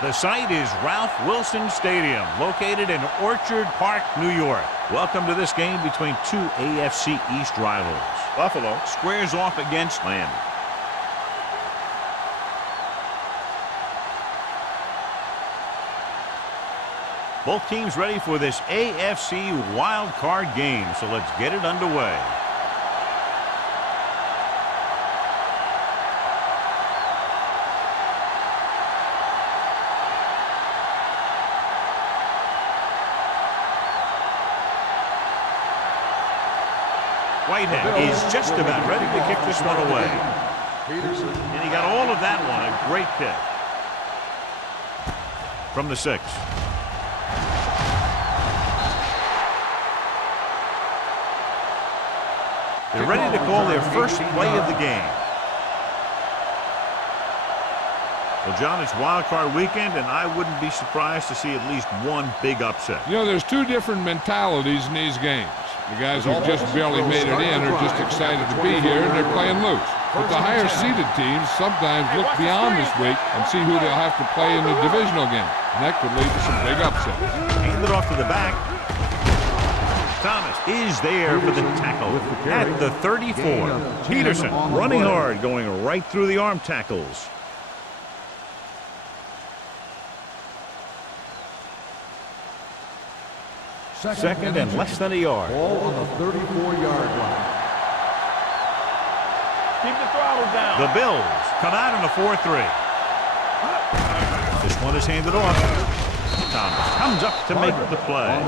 The site is Ralph Wilson Stadium, located in Orchard Park, New York. Welcome to this game between two AFC East rivals. Buffalo squares off against Miami. Both teams ready for this AFC Wildcard game, so let's get it underway. Whitehead is just about ready to kick this one away. And he got all of that one. A great kick. From the 6. They're ready to call their first play of the game. Well, John, it's Wild Card weekend, and I wouldn't be surprised to see at least one big upset. You know, there's two different mentalities in these games. The guys who just barely made it in are just excited to be here, and they're playing loose. But the higher-seeded teams sometimes look beyond this week and see who they'll have to play in the divisional game. And that could lead to some big upsets. Hand it off to the back. Thomas is there for the tackle at the 34. Peterson running hard, going right through the arm tackles. Second and less than a yard. Ball on the 34-yard line. Keep the throttle down. The Bills come out in a 4-3. This one is handed off. Thomas comes up to make the play.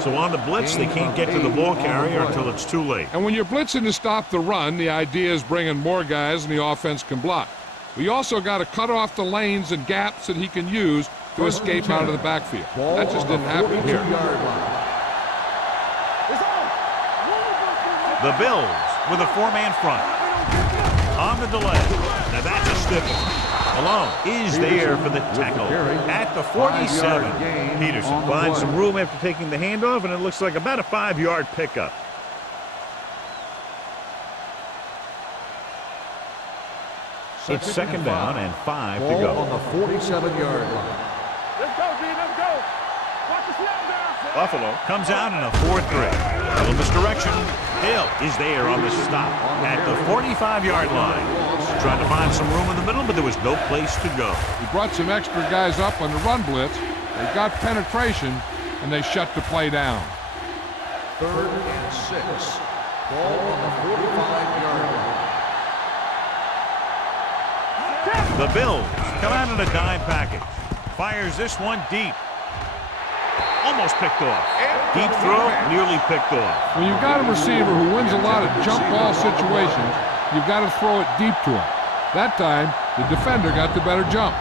So on the blitz, they can't get to the ball carrier until it's too late. And when you're blitzing to stop the run, the idea is bringing more guys and the offense can block. We also got to cut off the lanes and gaps that he can use to escape out of the backfield. That just didn't happen here. The Bills with a 4-man front. On the delay. Now that's a stiff one. Malone is there for the tackle at the 47. Peterson finds some room after taking the handoff, and it looks like about a 5-yard pickup. It's second down and 5 to go. On the 47-yard line. Let's go, D. Let's go. Watch the snap down. Buffalo comes out in a 4-3. Little misdirection. Hill is there on the stop at the 45-yard line. Trying to find some room in the middle, but there was no place to go. He brought some extra guys up on the run blitz. They got penetration, and they shut the play down. 3rd and 6. Ball on the 45-yard line. The Bills come out in a dime package. Fires this one deep. Almost picked off. Deep throw, nearly picked off. When you've got a receiver who wins a lot of jump ball situations, you've got to throw it deep to him. That time, the defender got the better jump.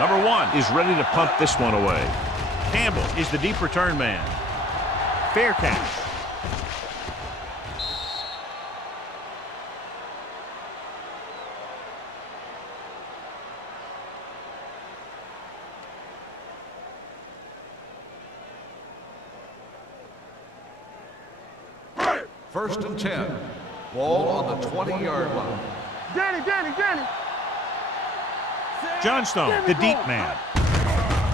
Number 1 is ready to punt this one away. Campbell is the deep return man. Fair catch. First and 10. Ball on the 20-yard line. Danny. Johnstone, the deep man.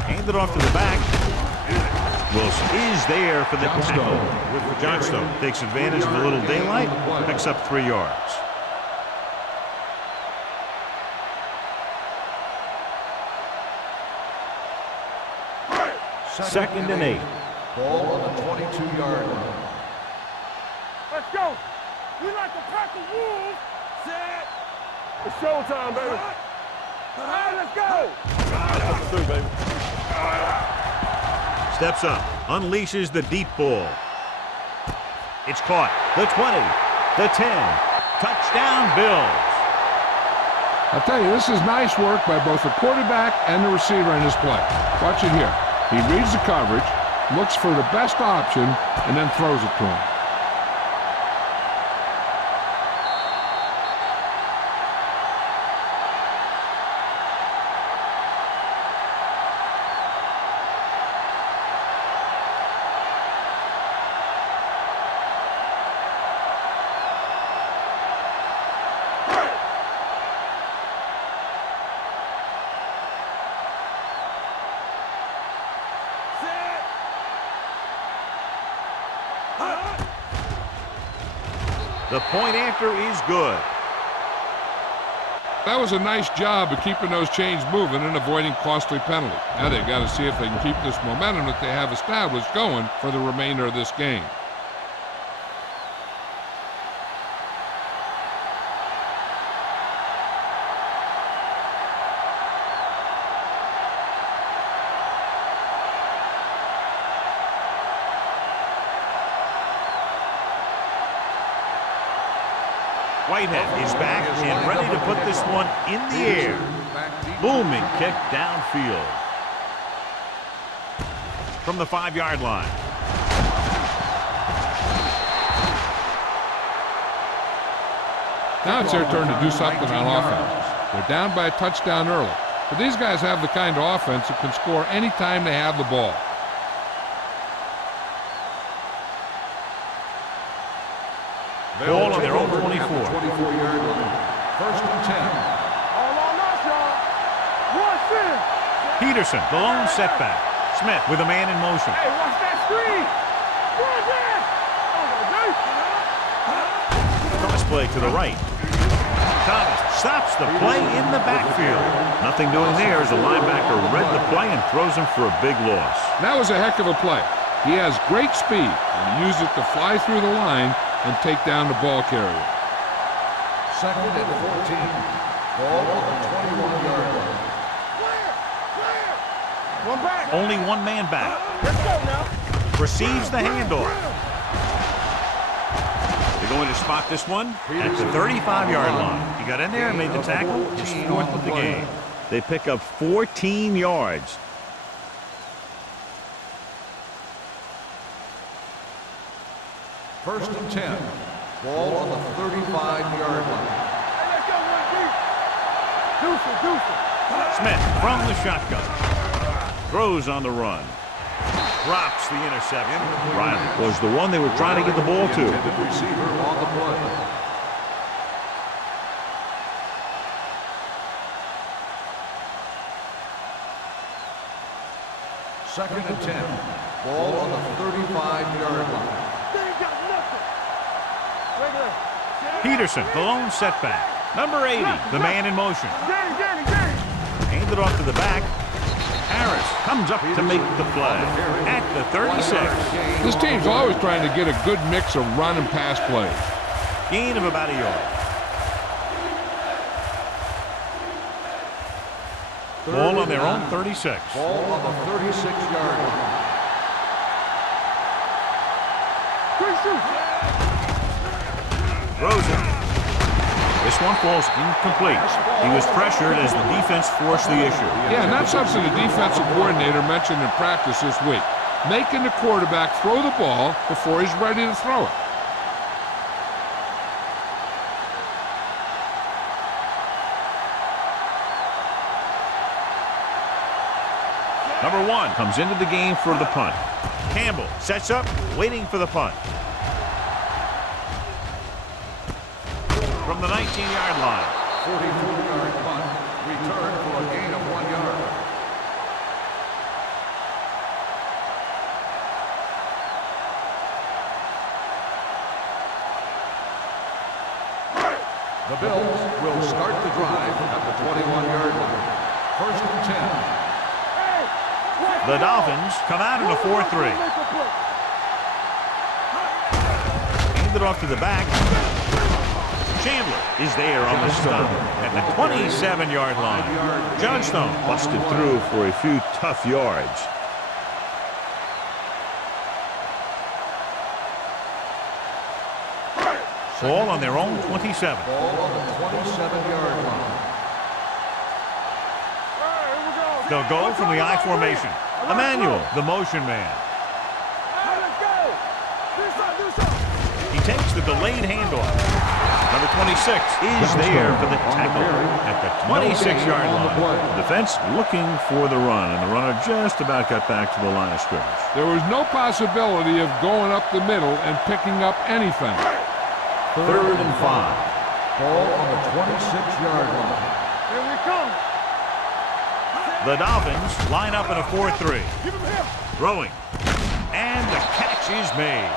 Handed off to the back. Wilson is there for the tackle. Johnstone takes advantage of a little daylight, picks up 3 yards. Second and 8. Ball on the 22-yard line. Let's go. We like a pack of wolves. Set. It's showtime, baby. All right, let's go. Let's do, baby. Steps up, unleashes the deep ball. It's caught. The 20, the 10. Touchdown, Bills. I'll tell you, this is nice work by both the quarterback and the receiver in this play. Watch it here. He reads the coverage, looks for the best option, and then throws it to him. The point after is good. That was a nice job of keeping those chains moving and avoiding costly penalties. Now they've got to see if they can keep this momentum that they have established going for the remainder of this game. Whitehead is back and ready to put this one in the air. Booming kick downfield. From the 5-yard line. Now it's their turn to do something on offense. They're down by a touchdown early. But these guys have the kind of offense that can score anytime they have the ball. Ball on their own 24. 24-yard line. First and 10. All on us, y'all. Rush in. Peterson, the lone setback. Smith with a man in motion. Hey, watch that screen. Run in. Cross play to the right. Thomas stops the play in the backfield. Nothing doing there as the linebacker read the play and throws him for a big loss. That was a heck of a play. He has great speed, and he used it to fly through the line and take down the ball carrier. Second and 14. Ball on the 21-yard line. One back. Only one man back. Let's go now. Receives the handoff. They're going to spot this one at the 35-yard line. He got in there and made the tackle. His 4th of the game. They pick up 14 yards. First and 10. Ball on the 35-yard line. Hey, let's go, one deep. Deuce it. Smith from the shotgun. Throws on the run. Drops the interception. Riley was the one they were trying to get the ball to. Intended receiver on the play. Second and 10. Ball on the 35-yard line. They ain't got nothing. Regular. Peterson, the lone setback. Number 80, the man in motion. Gang. Handed off to the back. Harris comes up to make the play at the 36. This team's always trying to get a good mix of run and pass plays. Gain of about a yard. Ball on their own 36. Ball on the 36-yard line. Throws it. This one falls incomplete. He was pressured as the defense forced the issue. Yeah, and that's something the defensive coordinator mentioned in practice this week. Making the quarterback throw the ball before he's ready to throw it. Number 1 comes into the game for the punt. Campbell sets up, waiting for the punt. From the 19-yard line. 44-yard punt. Return for a gain of 1 yard. The Bills will start the drive at the 21-yard line. First and 10. The Dolphins come out in a 4-3. Handed off to the back. Chandler is there on the stop at the 27-yard line. Johnstone busted through for a few tough yards. Ball on their own 27. Ball on the 27-yard line. They'll go from the I formation. Emmanuel, the motion man. He takes the delayed handoff. Number 26 is there for the tackle at the 26-yard line. Defense looking for the run, and the runner just about got back to the line of scrimmage. There was no possibility of going up the middle and picking up anything. Third and 5. Ball on the 26-yard line. Here we come. The Dolphins line up in a 4-3. Give him here. Throwing. And the catch is made.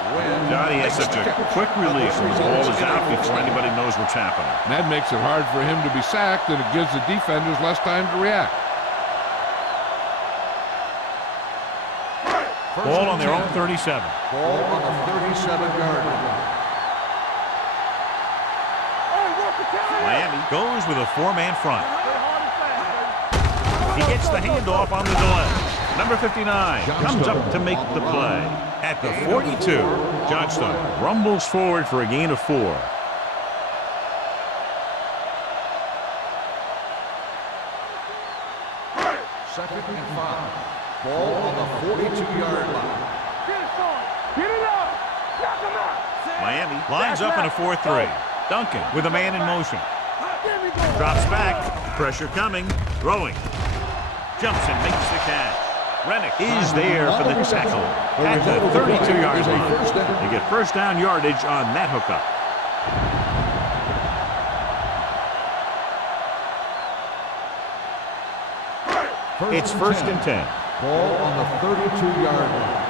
Johnny has such a quick release when the ball is out before anybody knows what's happening. And that makes it hard for him to be sacked, and it gives the defenders less time to react. Ball on their own 37. Ball on the 37-yard line. Miami goes with a four-man front. He gets the handoff on the delay. Number 59 comes up to make the play. At the 42, Johnstone rumbles forward for a gain of 4. Second and 5. Ball on the 42-yard line. Get it up. Knock him out. Miami lines up in a 4-3. Duncan with a man in motion. Drops back. Pressure coming. Throwing. Jumps and makes the catch. Rennick is there for the tackle at the 32-yard line. They get first down yardage on that hookup. It's first and 10. Ball on the 32-yard line.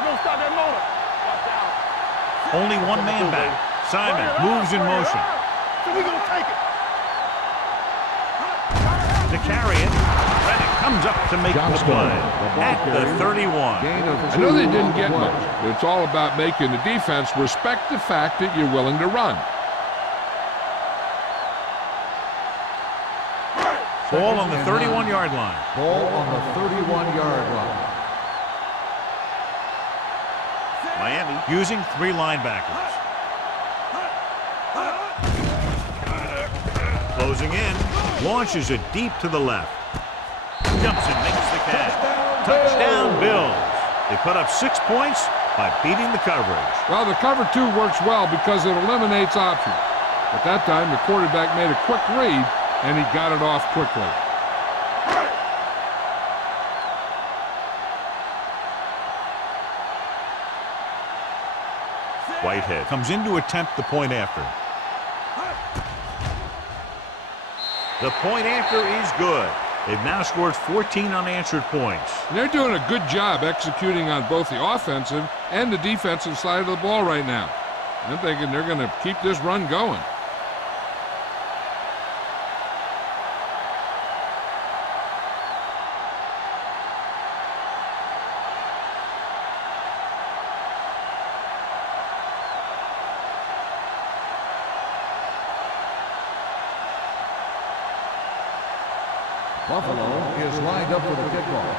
Don't stop that motor. Watch out. Only one man back. Simon moves in motion. So we gonna take it. To carry it, Rennick comes up to make the play at the 31. I know they didn't get much, but it's all about making the defense respect the fact that you're willing to run. Ball on the 31-yard line. Ball on the 31-yard line. Miami using 3 linebackers. Closing in, launches it deep to the left. Jumps and makes the catch. Touchdown Bills. They put up 6 points by beating the coverage. Well, the cover 2 works well because it eliminates options. At that time, the quarterback made a quick read, and he got it off quickly. Whitehead comes in to attempt the point after. The point after is good. They've now scored 14 unanswered points. And they're doing a good job executing on both the offensive and the defensive side of the ball right now. I'm thinking they're going to keep this run going. Buffalo is lined up for the kickoff.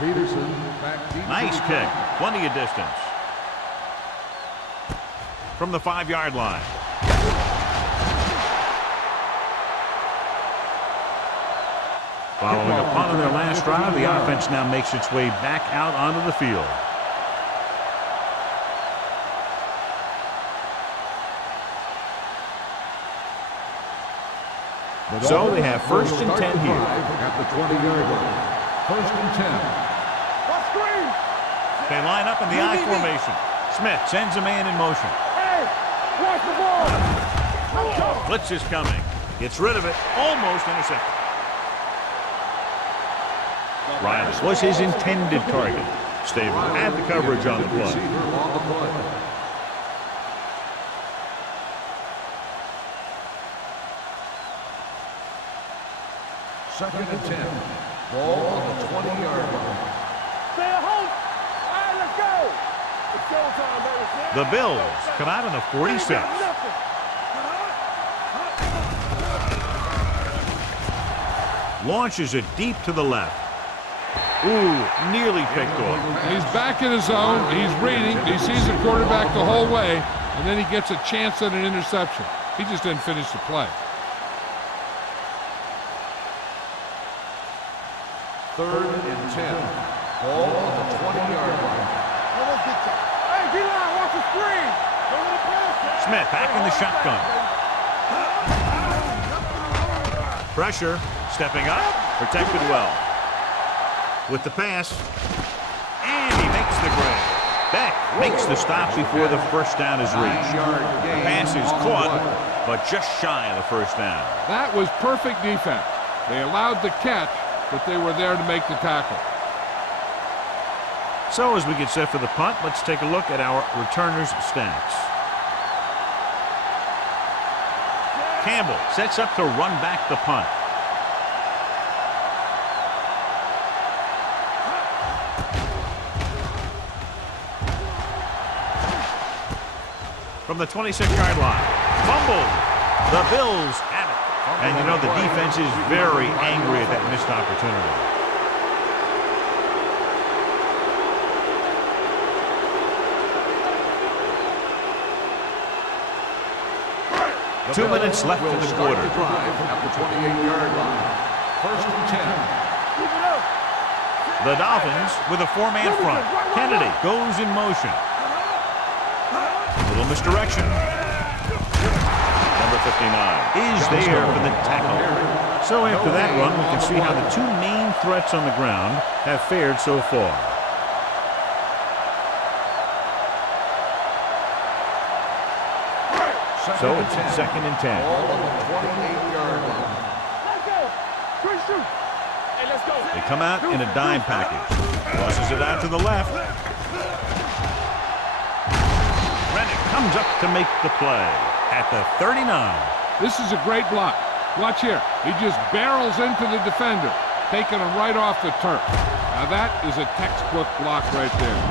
Peterson back deep. Nice kick. Plenty of distance. From the 5-yard line. Following a punt on their last drive, the offense now makes its way back out onto the field. So they have first and 10 here. At the 20-yard line. First and 10. They line up in the I formation. Smith sends a man in motion. Hey, watch the ball. Blitz is coming. Gets rid of it. Almost intercepted. Riley was his intended target. Stable had the coverage on the play. Second and 10. Ball on the 20-yard line. Stay at home. All right, let's go. It's showtime, baby. The Bills come out on the 46. Launches it deep to the left. Ooh, nearly picked off. He's back in his zone. He's reading. He sees the quarterback the whole way, and then he gets a chance at an interception. He just didn't finish the play. Third and 10. Ball on the 20-yard line. Hey, D-line, watch the screen. Smith back in the shotgun. Pressure, stepping up, protected well. With the pass, and he makes the grab. Beck makes the stop before the first down is reached. The pass is caught, but just shy of the first down. That was perfect defense. They allowed the catch, but they were there to make the tackle. So as we get set for the punt, let's take a look at our returners' stats. Campbell sets up to run back the punt. From the 26-yard line. Fumbled. The Bills have it. And you know the defense is very angry at that missed opportunity. 2 minutes left in the quarter. Drive at the 28-yard line. First and 10. The Dolphins with a four-man front. Kennedy goes in motion. Little misdirection. Number 59 is there for the tackle. So after that run, we can see how the two main threats on the ground have fared so far. So it's second and 10. Ball on the 28-yard line. They come out in a dime package. Tosses it out to the left. Rennick comes up to make the play at the 39. This is a great block. Watch here. He just barrels into the defender, taking him right off the turf. Now that is a textbook block right there.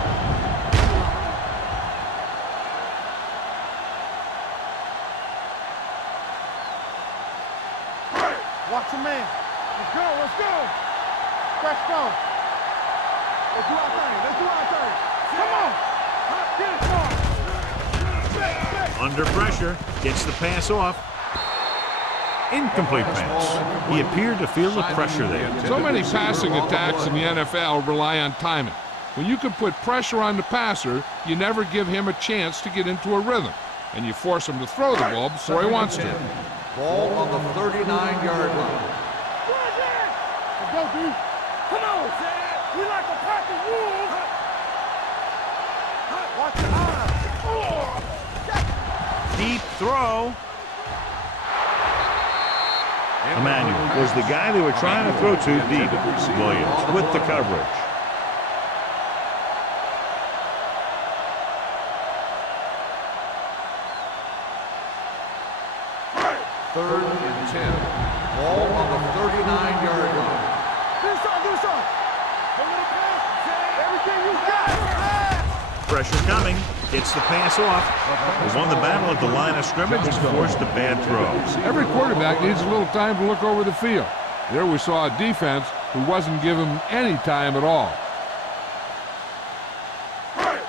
Watch your man. Let's go, let's go. Let's go. Let's do our thing, let's do our thing. Come on. Get it started. Under pressure, gets the pass off. Incomplete pass. He appeared to feel the pressure there. So many passing attacks in the NFL rely on timing. When you can put pressure on the passer, you never give him a chance to get into a rhythm, and you force him to throw the ball before he wants to. Ball on the 39-yard line. Let's go, dude. Come on. We like a pack of wolves. Watch your eyes. Deep throw. Emmanuel was the guy they were trying to throw to deep. Williams with the coverage. Third and 10. Ball on the 39-yard line. Do something. A little pass. Everything you got. Pressure coming. Gets the pass off. He won the battle at the line of scrimmage and forced a bad throw. Every quarterback needs a little time to look over the field. There we saw a defense who wasn't given any time at all.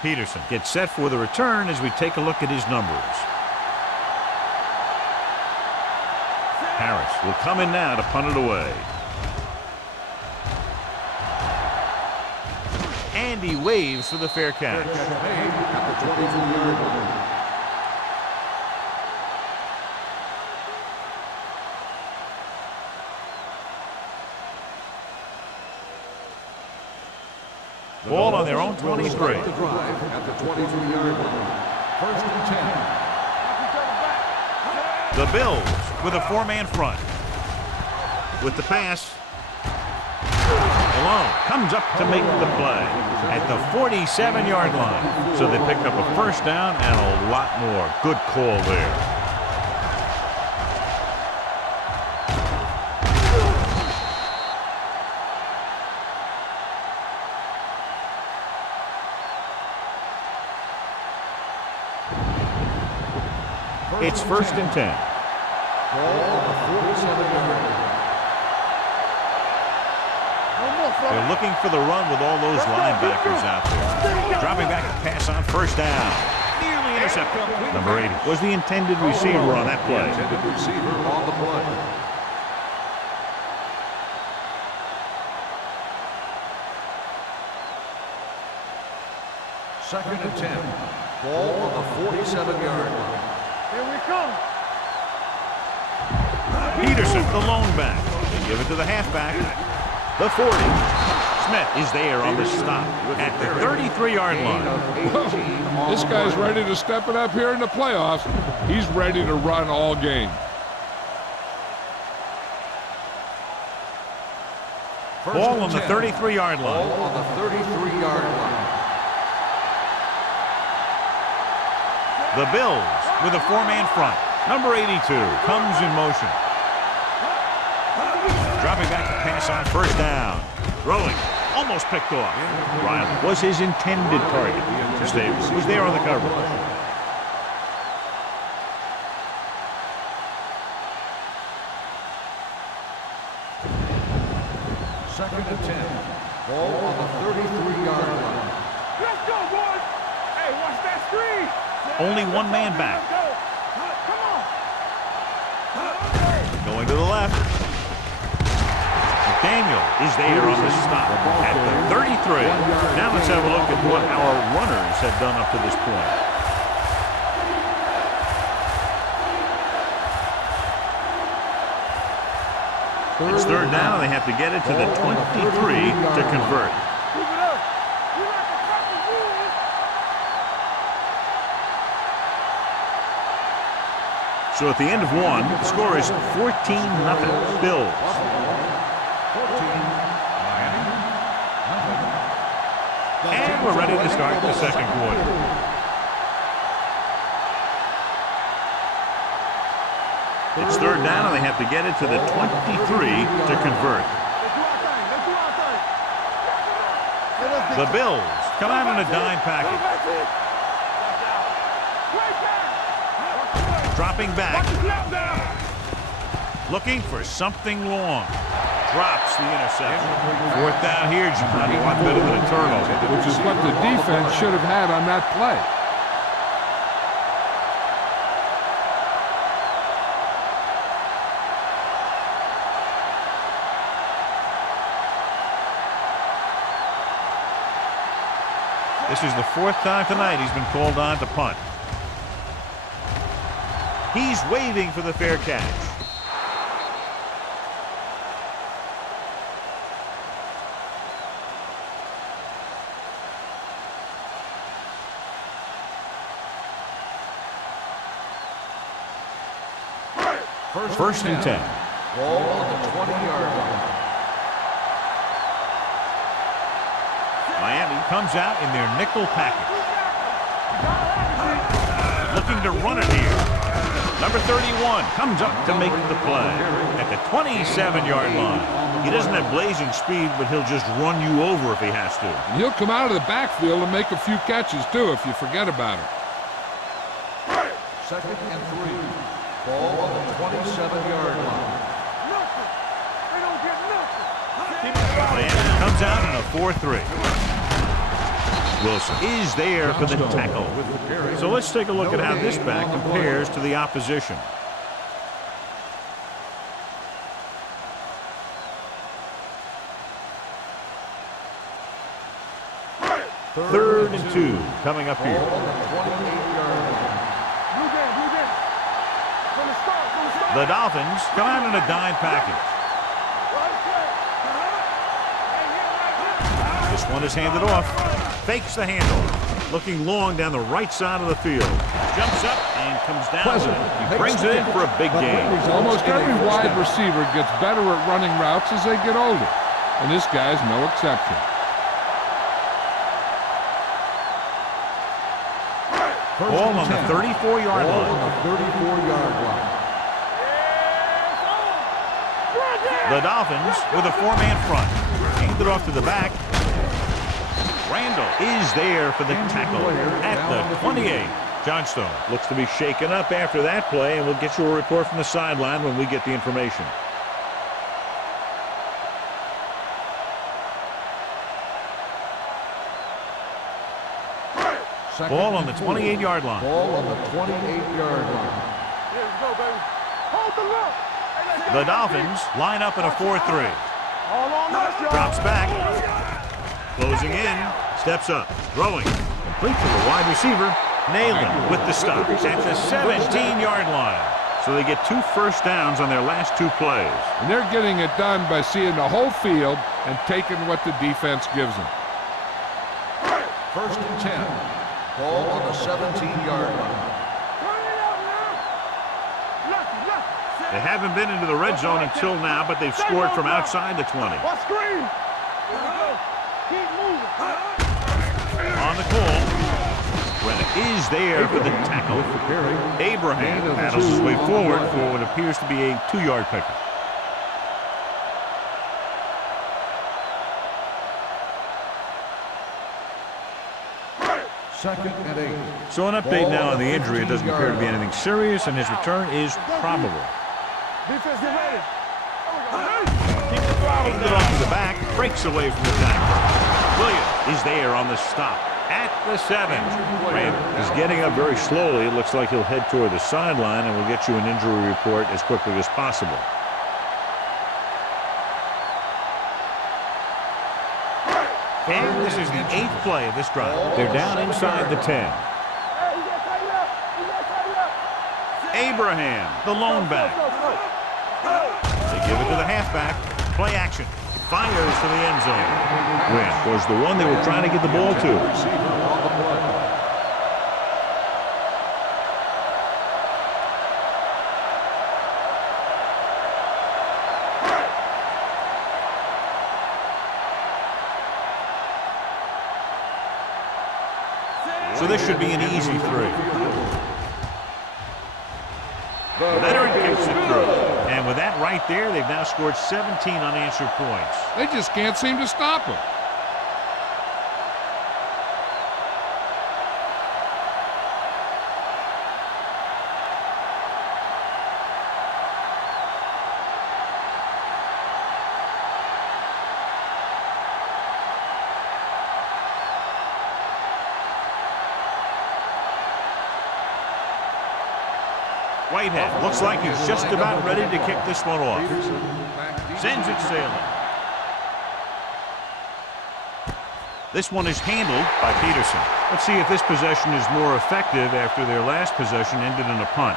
Peterson gets set for the return as we take a look at his numbers. Harris will come in now to punt it away. And he waves for the fair catch. At the 22-yard line. Ball on their own 23. The drive at the 22-yard line. First and 10. The Bills with a four-man front. With the pass. Malone comes up to make the play at the 47-yard line. So they pick up a first down and a lot more. Good call there. It's first and 10. Ball on the 47-yard line. They're looking for the run with all those linebackers out there. Dropping back a pass on first down. Nearly intercepted. Number 80 was the intended receiver on that play. Intended receiver on the play. Second and 10. Ball on the 47-yard line. Here we come. Peterson, the lone back. They give it to the halfback. The 40. Smith is there on the stop at the 33-yard line. This guy's ready to step it up here in the playoffs. He's ready to run all game. Ball on the 33-yard line. Ball on the 33-yard line. The Bills with a four-man front. Number 82 comes in motion. Dropping back to pass on first down. Throwing. Almost picked off. Riley was his intended target. Davis was there on the cover. Second and 10. Ball on the 33-yard line. Let's go, boys. Hey, watch that screen. Only one man back. Come on. Going to the left. Daniel is there on the stop at the 33. Now let's have a look at what our runners have done up to this point. It's third down, and they have to get it to the 23 to convert. Keep it up. We like to cut the rules. So at the end of one, the score is 14-0 Bills. 14, Miami, nothing. And we're ready to start the second quarter. It's third down, and they have to get it to the 23 to convert. The Bills come out in a dime package. Dropping back. Looking for something long. Drops the interception. Fourth down here, John. A lot better than a turnover. Which is what the defense should have had on that play. This is the fourth time tonight he's been called on to punt. He's waiting for the fair catch. First and 10. Ball on the 20-yard line. Miami comes out in their nickel package. Looking to run it here. Number 31 comes up to make the play at the 27-yard line. He doesn't have blazing speed, but he'll just run you over if he has to. And he'll come out of the backfield and make a few catches, too, if you forget about it. Second and 3. Ball on the 27-yard line. Miami comes out in a 4-3. Wilson is there for the tackle. So let's take a look at how this back compares to the opposition. Third and 2 coming up here. Ball on the 28-yard line. The Dolphins come out in a dime package. This one is handed off. Fakes the handle. Looking long down the right side of the field. Jumps up and comes down with it. He brings it in for a big gain. Almost every wide receiver gets better at running routes as they get older. And this guy's no exception. Ball on the 34-yard line. On the 34-yard line. The Dolphins with a four-man front. Handed off to the back. Randall is there for the tackle at the 28. Johnstone looks to be shaken up after that play, and we'll get you a report from the sideline when we get the information. Ball on the 28-yard line. Ball on the 28-yard line. The Dolphins line up in a 4-3. Drops back. Closing in. Steps up. Throwing. Complete to the wide receiver. Nailed him with the stop. At the 17-yard line. So they get 2 first downs on their last 2 plays. And they're getting it done by seeing the whole field and taking what the defense gives them. First and 10. Ball on the 17-yard line. They haven't been into the red zone until now, but they've scored from outside the 20. On the call. Rennick is there for the tackle. Abraham paddles his way forward for what appears to be a 2-yard pickup. Second and 8. So an update now on the injury. It doesn't appear to be anything serious, and his return is probable. Defense, get ready. Hands it off to the back, breaks away from the tackle. Williams is there on the stop at the 7. Randall is getting up very slowly. It looks like he'll head toward the sideline, and we'll get you an injury report as quickly as possible. And this is the 8th play of this drive. They're down inside the 10. Abraham, the lone back. They give it to the halfback. Play action. Fires to the end zone. Grant was the one they were trying to get the ball to. So this should be an easy 3. Leonard kicks it through. And with that right there, they've now scored 17 unanswered points. They just can't seem to stop him. Whitehead looks like he's just about ready to kick this one off. Sends it sailing. This one is handled by Peterson. Let's see if this possession is more effective after their last possession ended in a punt.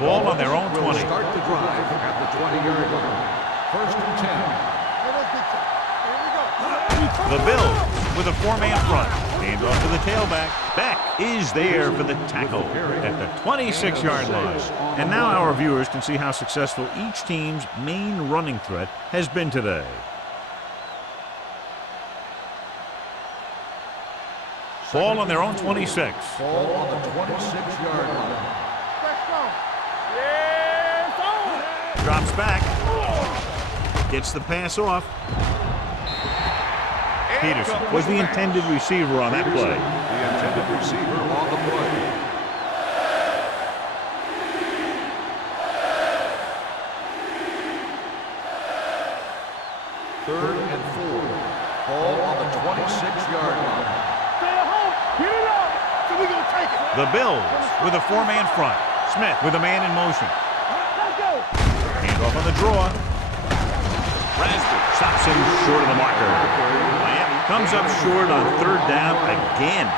Ball on their own 20. Start the drive at the 20-yard line. First and 10. The Bills with a 4-man front. Hand off to the tailback. Beck is there for the tackle at the 26-yard line. And now our viewers can see how successful each team's main running threat has been today. Ball on their own 26. Ball on the 26-yard line. Drops back. Gets the pass off. Peterson was the intended receiver on that play. The intended receiver on the play. Third and 4. Ball on the 26-yard line. The Bills with a 4-man front. Smith with a man in motion. Hand off on the draw. Rasper stops him short of the marker. Miami comes up short on 3rd down again.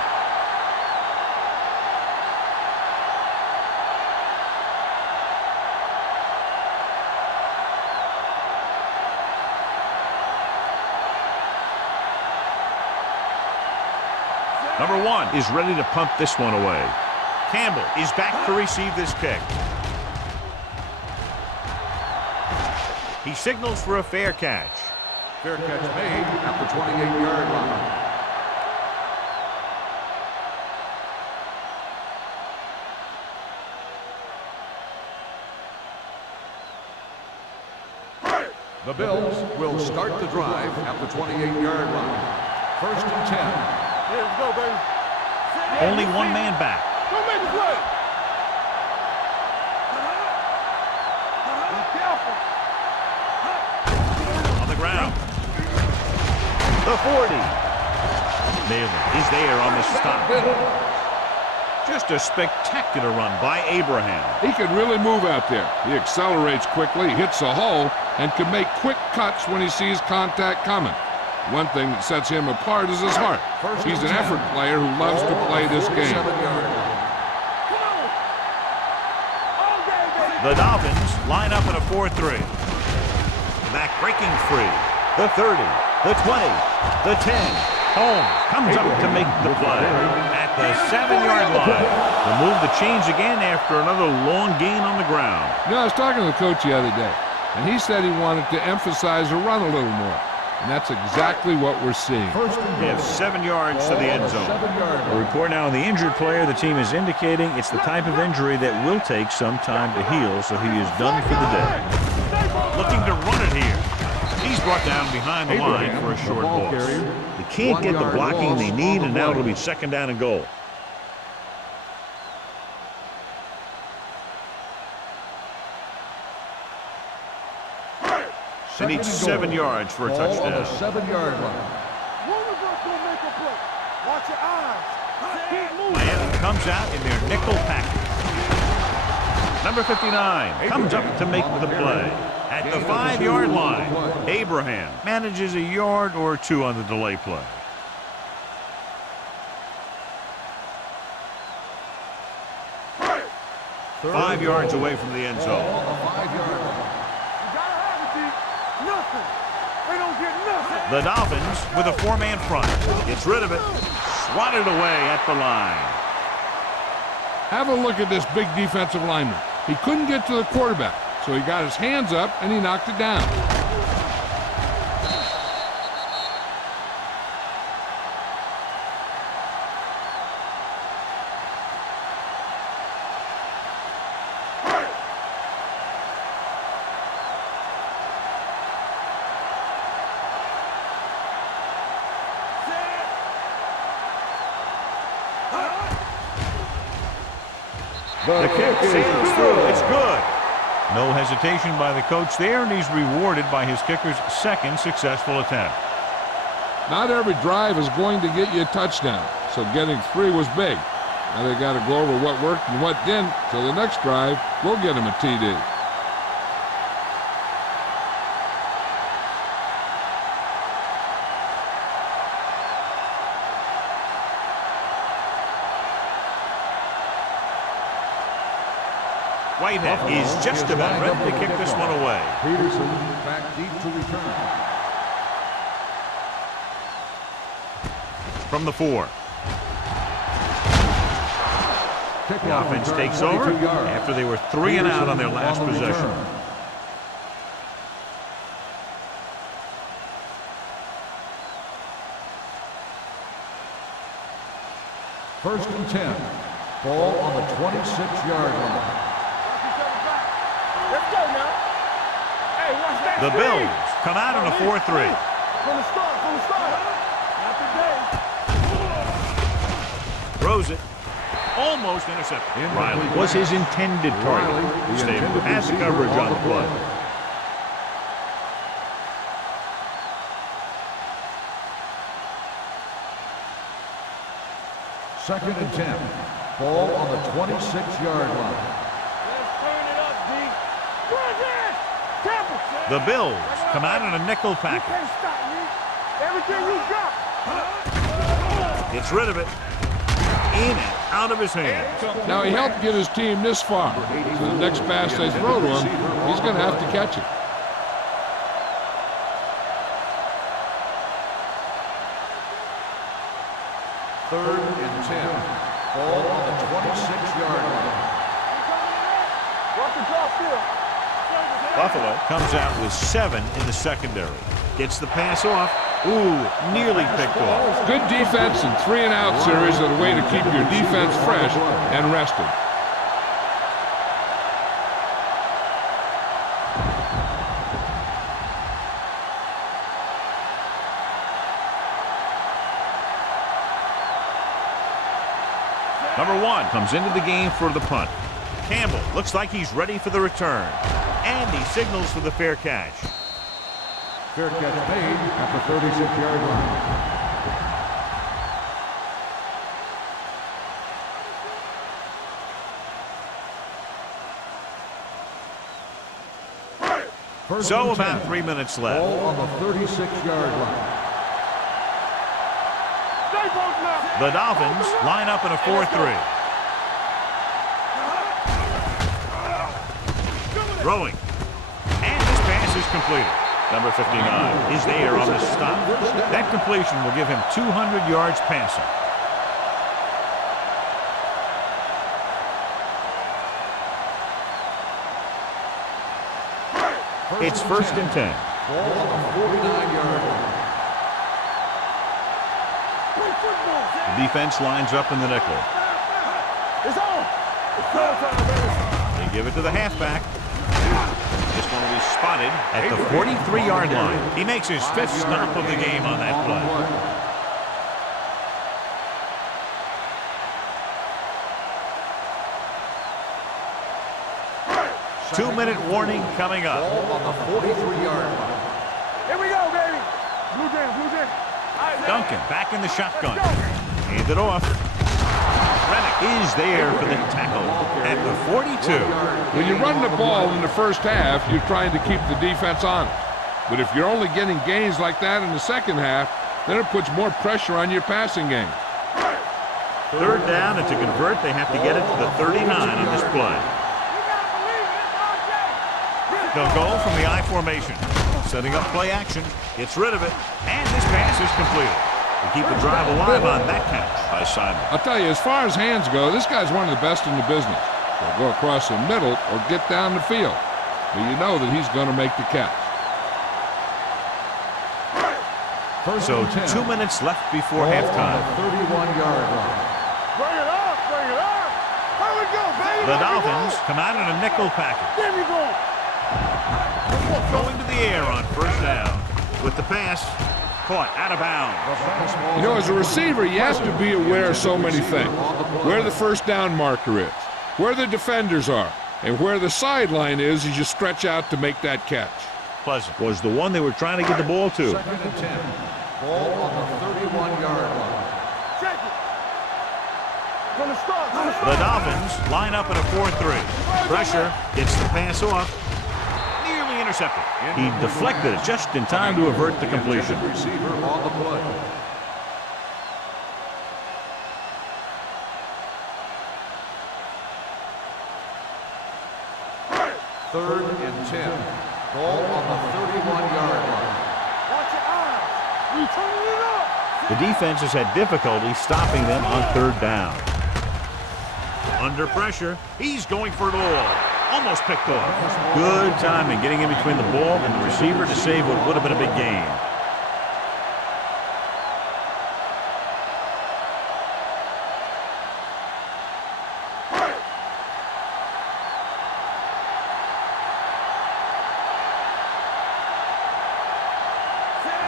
Number 1 is ready to punt this one away. Campbell is back to receive this kick. He signals for a fair catch. Fair catch made at the 28-yard line. The Bills will start the drive at the 28-yard line. First and 10. Let's go, baby. Only 1 man back. Don't make the play. Be careful. Ground. The 40. Naylor is there on the stop. Just a spectacular run by Abraham. He can really move out there. He accelerates quickly, hits a hole, and can make quick cuts when he sees contact coming. One thing that sets him apart is his heart. He's an effort player who loves to play this game. The Dolphins line up in a 4-3. Back breaking free. The 30, the 20, the 10. Holmes comes up to make the play at the 7-yard line. The move to change again after another long gain on the ground. You know, I was talking to the coach the other day, and he said he wanted to emphasize the run a little more. And that's exactly what we're seeing. They have 7 yards to the end zone. A report now on the injured player. The team is indicating it's the type of injury that will take some time to heal, so he is done for the day. Looking to run it here. He's brought down behind the line for a short loss. They can't get the blocking they need, and now it'll be 2nd down and goal. They need 7 yards for a touchdown. On the 7-yard line. One of us will make a play. Watch your eyes. Keep moving. Miami comes out in their nickel package. Number 59 comes up to make the play. At the 5-yard line, Abraham manages a yard or 2 on the delay play. Five yards away from the end zone. On the 5-yard line. The Dolphins with a 4-man front. Gets rid of it. Swatted away at the line. Have a look at this big defensive lineman. He couldn't get to the quarterback, so he got his hands up and he knocked it down. The kick sails through. It's good. No hesitation by the coach there, and he's rewarded by his kicker's 2nd successful attempt. Not every drive is going to get you a touchdown, so getting 3 was big. Now they got to go over what worked and what didn't, so the next drive will get him a TD. Whitehead is just about ready to kick this one away. Peterson back deep to return. From the 4. The offense takes over after they were 3 and out on their last possession. First and 10. Ball on the 26-yard line. Let's go now. Hey, watch that. The Bills come out in a 4-3. From the start, Not today. Throws it. Almost intercepted. Riley was his intended target. Stayed has the coverage on the play. Second and 10. Ball on the 26-yard line. Let's turn it up, D. Run it! Temple. The Bills come out in a nickel You package. can't stop me. Everything you got. Gets rid of it. In and out of his hands. Now he helped get his team this far, so the next pass they throw to him, he's going to have to catch it. Third and 10. Ball on the 26-yard line. Watch the drop field. Buffalo comes out with 7 in the secondary. Gets the pass off. Ooh, nearly picked off. Good defense and 3-and-out series are the way to keep your defense fresh and rested. Number 1 comes into the game for the punt. Campbell looks like he's ready for the return. And he signals for the fair catch. Fair catch made at the 36-yard line. So about 3 minutes left. Ball on the 36-yard line. The Dolphins line up in a 4-3. Throwing. And this pass is completed. Number 59 is there on the stop. That completion will give him 200 yards passing. It's 1st and 10. Ball on the 49-yard line. The defense lines up in the nickel. It's on. It's showtime, baby. They give it to the halfback. This one will be spotted at the 43-yard line. He makes his 5th stop of the game on that play. 2-minute warning coming up. Ball on the 43-yard line. Here we go, baby. Blue jam, blue jam. Duncan back in the shotgun. Hand it off. Rennick is there for the tackle at the 42. When you run the ball in the first half, you're trying to keep the defense honest. But if you're only getting gains like that in the second half, then it puts more pressure on your passing game. 3rd down, and to convert, they have to get it to the 39 on this play. They'll go from the I formation. Setting up play action. Gets rid of it. And this pass is completed. They keep the drive alive on that catch by Simon. I'll tell you, as far as hands go, this guy's one of the best in the business. He'll go across the middle or get down the field. But you know that he's going to make the catch. So 2 minutes left before halftime. 31-yard line. Bring it up, bring it up. Here we go, baby. The Dolphins come out in a nickel package. There we go. Going to the air on 1st down. With the pass, caught out of bounds. You know, as a receiver, you have to be aware of so many things. Where the 1st down marker is, where the defenders are, and where the sideline is as you stretch out to make that catch. Pleasant was the one they were trying to get the ball to. 2nd and 10. Ball on the 31-yard line. Check it. Gonna start. The Dolphins line up in a 4-3. Pressure gets the pass off. Nearly intercepted. He deflected it just in time to avert the completion. Receiver on the play. Third and 10. Ball on the 31-yard line. Watch your eyes. We turning it up. The defense has had difficulty stopping them on 3rd down. Under pressure, he's going for it all. Almost picked off. Good timing getting in between the ball and the receiver to save what would have been a big gain.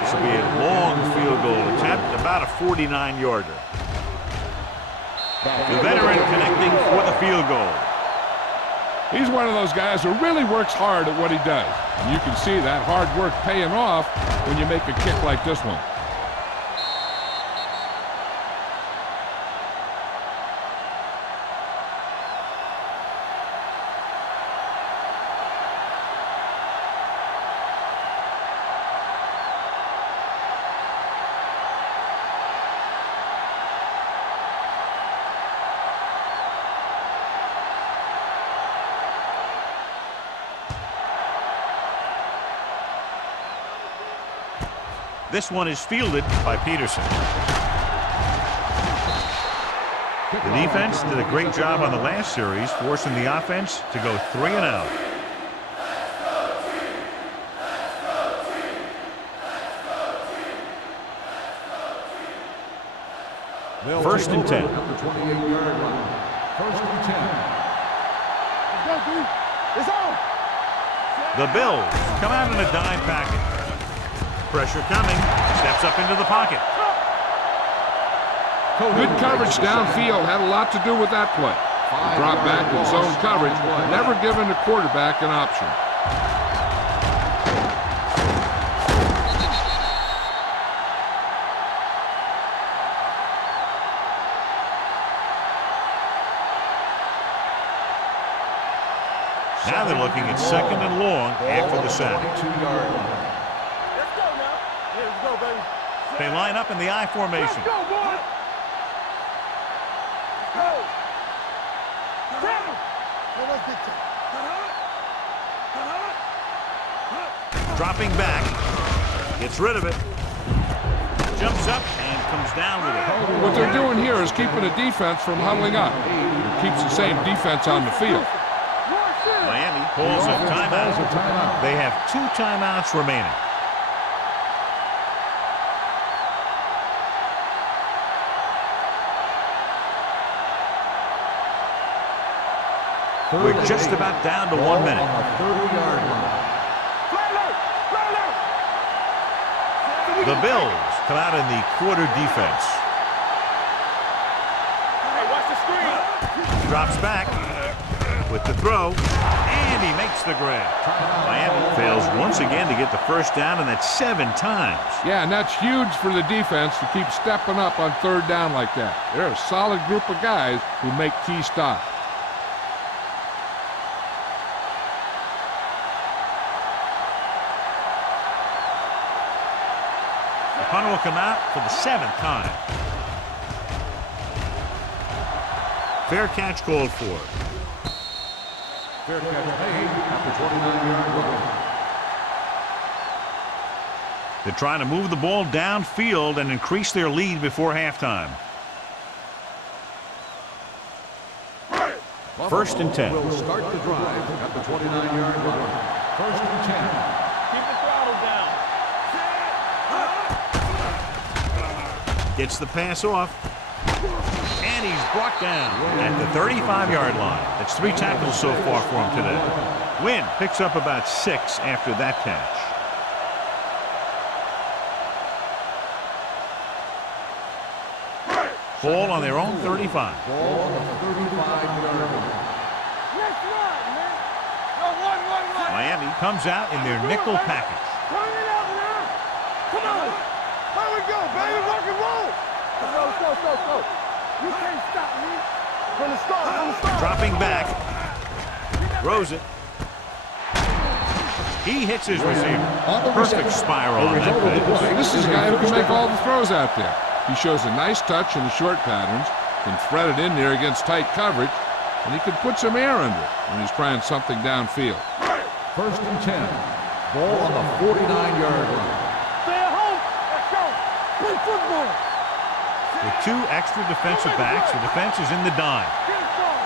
This will be a long field goal attempt, about a 49-yarder. The veteran connecting for the field goal. He's one of those guys who really works hard at what he does. And you can see that hard work paying off when you make a kick like this one. This one is fielded by Peterson. The defense did a great job on the last series, forcing the offense to go 3 and out. First and 10. At the 28-yard line. 1st and 10. It's on. The Bills come out in a dime package. Pressure coming. Steps up into the pocket. Good coverage downfield had a lot to do with that play. The drop back in zone coverage, never giving the quarterback an option. Now they're looking at 2nd and long after the sack. 22-yard line. Let's go now. Here we go, baby. They line up in the I formation. Let's go, boy. Go. Down. Let's get to Dropping back. Gets rid of it. Jumps up and comes down with it. What they're doing here is keeping the defense from huddling up. It keeps the same defense on the field. Miami calls a timeout. They have 2 timeouts remaining. We're just about down to 1 minute. On the 30-yard line. The Bills come out in the quarter defense. Hey, watch the screen. Drops back with the throw, and he makes the grab. Miami fails once again to get the first down, and that's 7 times. Yeah, and that's huge for the defense to keep stepping up on 3rd down like that. They're a solid group of guys who make key stops. The punter will come out for the 7th time. Fair catch called for. Fair catch made at the 29-yard line. They're trying to move the ball downfield and increase their lead before halftime. 1st and 10. Will start the drive at the 29-yard line. 1st and 10. Keep the throttle down. Gets the pass off. And he's brought down at the 35-yard line. That's 3 tackles so far for him today. Wynn picks up about 6 after that catch. Ball on their own 35. Ball on the 35-yard line. Let's run, man. Yo, one. Miami comes out in their nickel package. Turn it out now. Come on. Here we go, baby. Rock and roll. Go. You can't stop me. From the start. Dropping back. Throws it. He hits his receiver. Perfect spiral on that play. This is a guy who can make all the throws out there. He shows a nice touch in the short patterns, can thread it in there against tight coverage, and he can put some air under it when he's trying something downfield. 1st and 10. Ball on the 49-yard line. Stay at home. Let's go. Play football. With 2 extra defensive backs, the defense is in the dime. Get it going.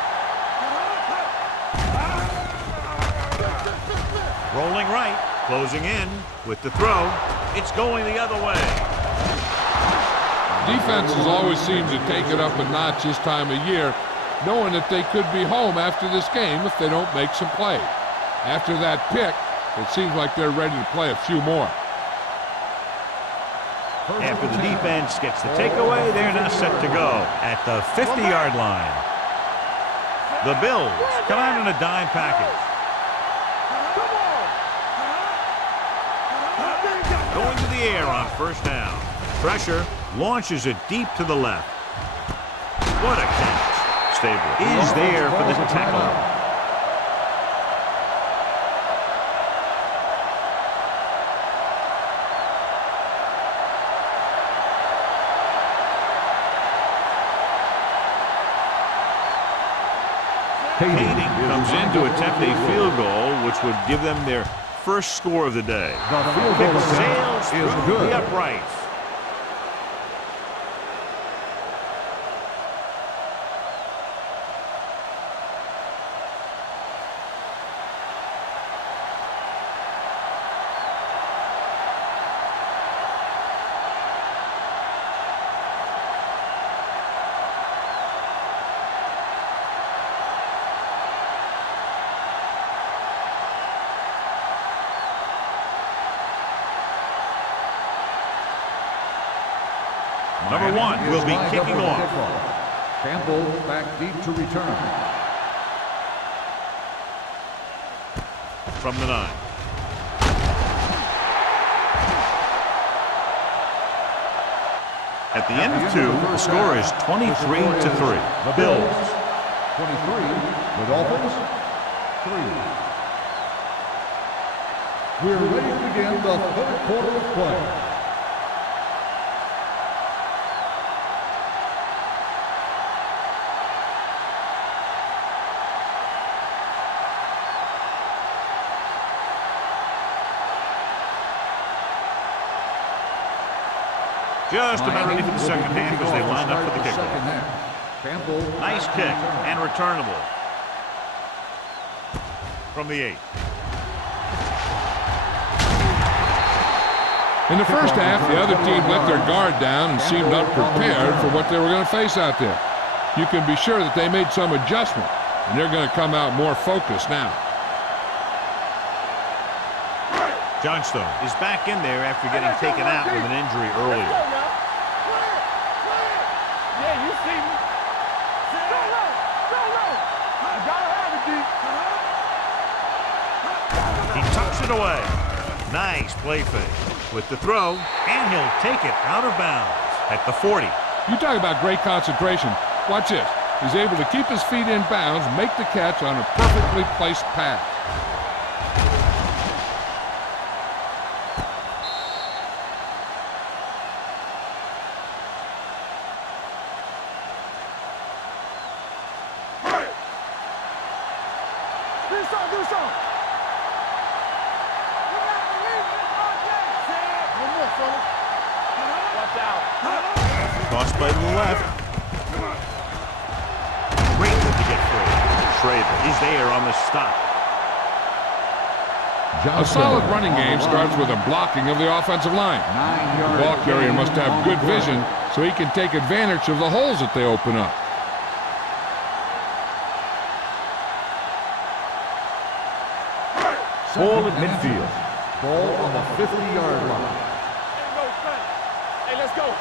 Rolling right, closing in with the throw. It's going the other way. Defenses always seem to take it up a notch this time of year, knowing that they could be home after this game if they don't make some plays. After that pick, it seems like they're ready to play a few more. After the defense gets the takeaway, they're now set to go at the 50-yard line. The Bills come out in a dime package. Going to the air on 1st down. Pressure, launches it deep to the left. What a catch. Stable is there for the tackle. Kading comes in to attempt a field goal, which would give them their first score of the day. The field goal Sails is through good. the uprights. Number 1 will be kicking off. Campbell back deep to return. From the 9. At the end of 2, the score is 23-3. The Bills. 23. The Dolphins. 3. We're ready to begin the 3rd quarter of play. Just about ready for the second half as they line up for the kickoff. Campbell. Nice kick and returnable. from the 8. In the first half, the other team let their guard down and seemed unprepared for what they were going to face out there. You can be sure that they made some adjustment, and they're going to come out more focused now. Johnstone is back in there after getting taken out with an injury earlier. Yeah, you see me. Go low. I gotta have it, D. He tucks it away. Nice play fake with the throw, and he'll take it out of bounds at the 40. You talk about great concentration. Watch this. He's able to keep his feet in bounds, make the catch on a perfectly placed pass. Toss play to the left. Great move to get free. Schrader is there on the stop. A solid running game starts with a blocking of the offensive line. The ball carrier must have good vision so he can take advantage of the holes that they open up. Ball at midfield. Ball on the 50-yard line. Hey, let's go.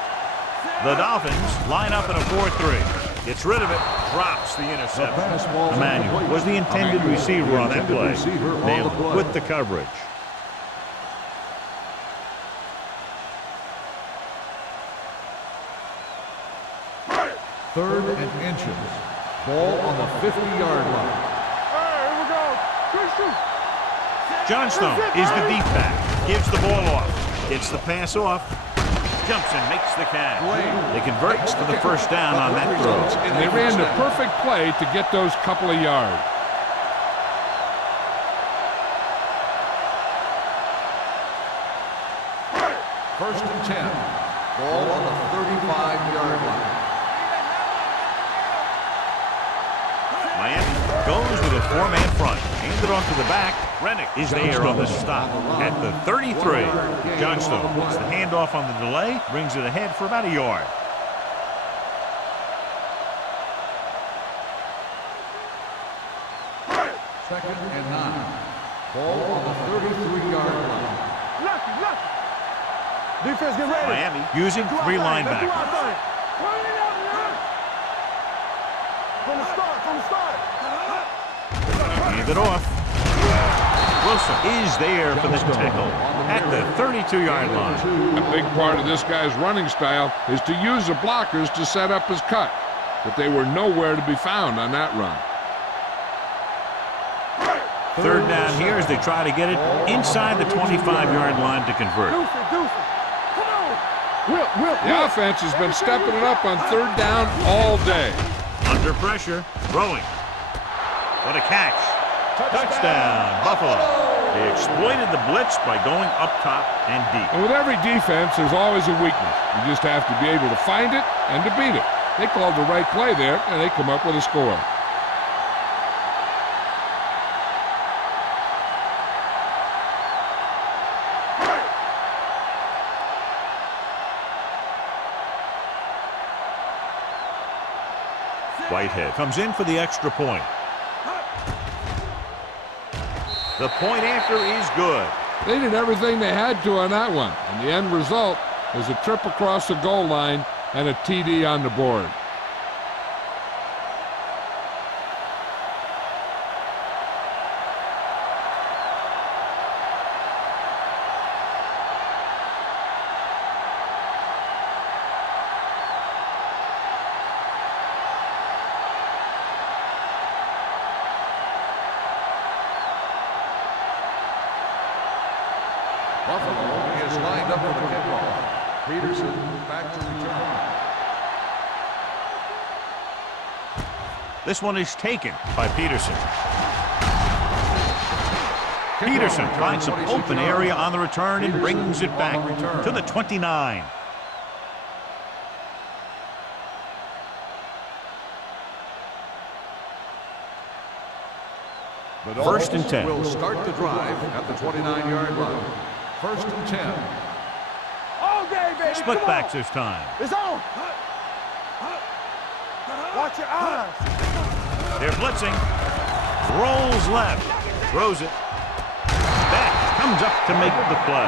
The Dolphins line up in a 4-3. Gets rid of it, drops the interception. Emmanuel was the intended receiver on that play. Nailed it with the coverage. Third and inches. Ball on the 50-yard line. Here we go. Shoot. Johnstone is the deep back. Gives the ball off. Gets the pass off. Jumps and makes the catch. They convert to the first down on that throw. And they ran the perfect play to get those couple of yards. First and 10. Ball on the 35-yard line. Miami goes with a 4-man front. Handed off to the back. Rennick is there on the stop at the 33. Johnstone gets the handoff on the delay. Brings it ahead for about a yard. Second and 9. Ball on the 33-yard line. Lucky. Defense, get ready. Miami using 3 linebackers. From the start. Hand it off. Wilson is there for the tackle at the 32-yard line. A big part of this guy's running style is to use the blockers to set up his cut. But they were nowhere to be found on that run. Third down here as they try to get it inside the 25-yard line to convert. The offense has been stepping it up on third down all day. Under pressure, throwing. What a catch. Touchdown, Buffalo. They exploited the blitz by going up top and deep. And with every defense, there's always a weakness. You just have to be able to find it and to beat it. They called the right play there, and they come up with a score. Whitehead comes in for the extra point. The point after is good. They did everything they had to on that one, and the end result is a trip across the goal line and a TD on the board. Buffalo is lined up for the kickoff. Peterson back to return. This one is taken by Peterson. Peterson finds some open area on the return and brings it back to the 29. The First and 10. will start the drive at the 29-yard line. First and 10. All day, baby. Split backs this time. It's on. Watch your eyes. They're blitzing. Rolls left. Throws it. Back comes up to make the play.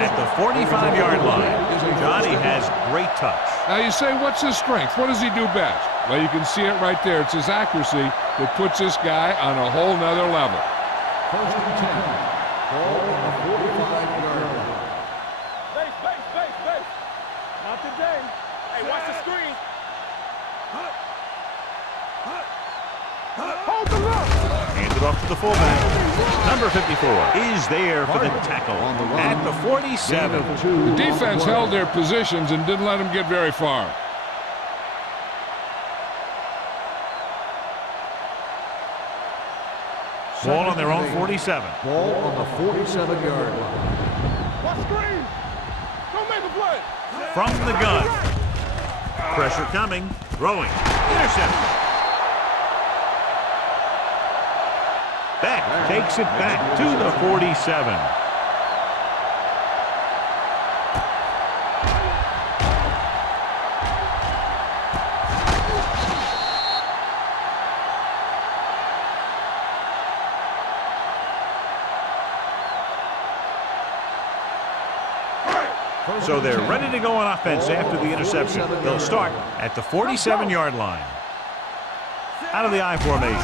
At the 45-yard line. Johnny has great touch. Now you say, what's his strength? What does he do best? Well, you can see it right there. It's his accuracy that puts this guy on a whole nother level. First and 10. Ball on the 45-yard line. Base. Not today. Hey, watch the screen. Hold the look. Hand it off to the fullback. Number 54 is there for the tackle at the 47. The defense held their positions and didn't let them get very far. Ball on their own 47. Ball on the 47-yard line. Watch screen. Don't make a play. From the gun. Pressure coming. Throwing. Intercepted. Beck takes it back to the 47. So they're ready to go on offense after the interception. They'll start at the 47-yard line. Out of the I formation.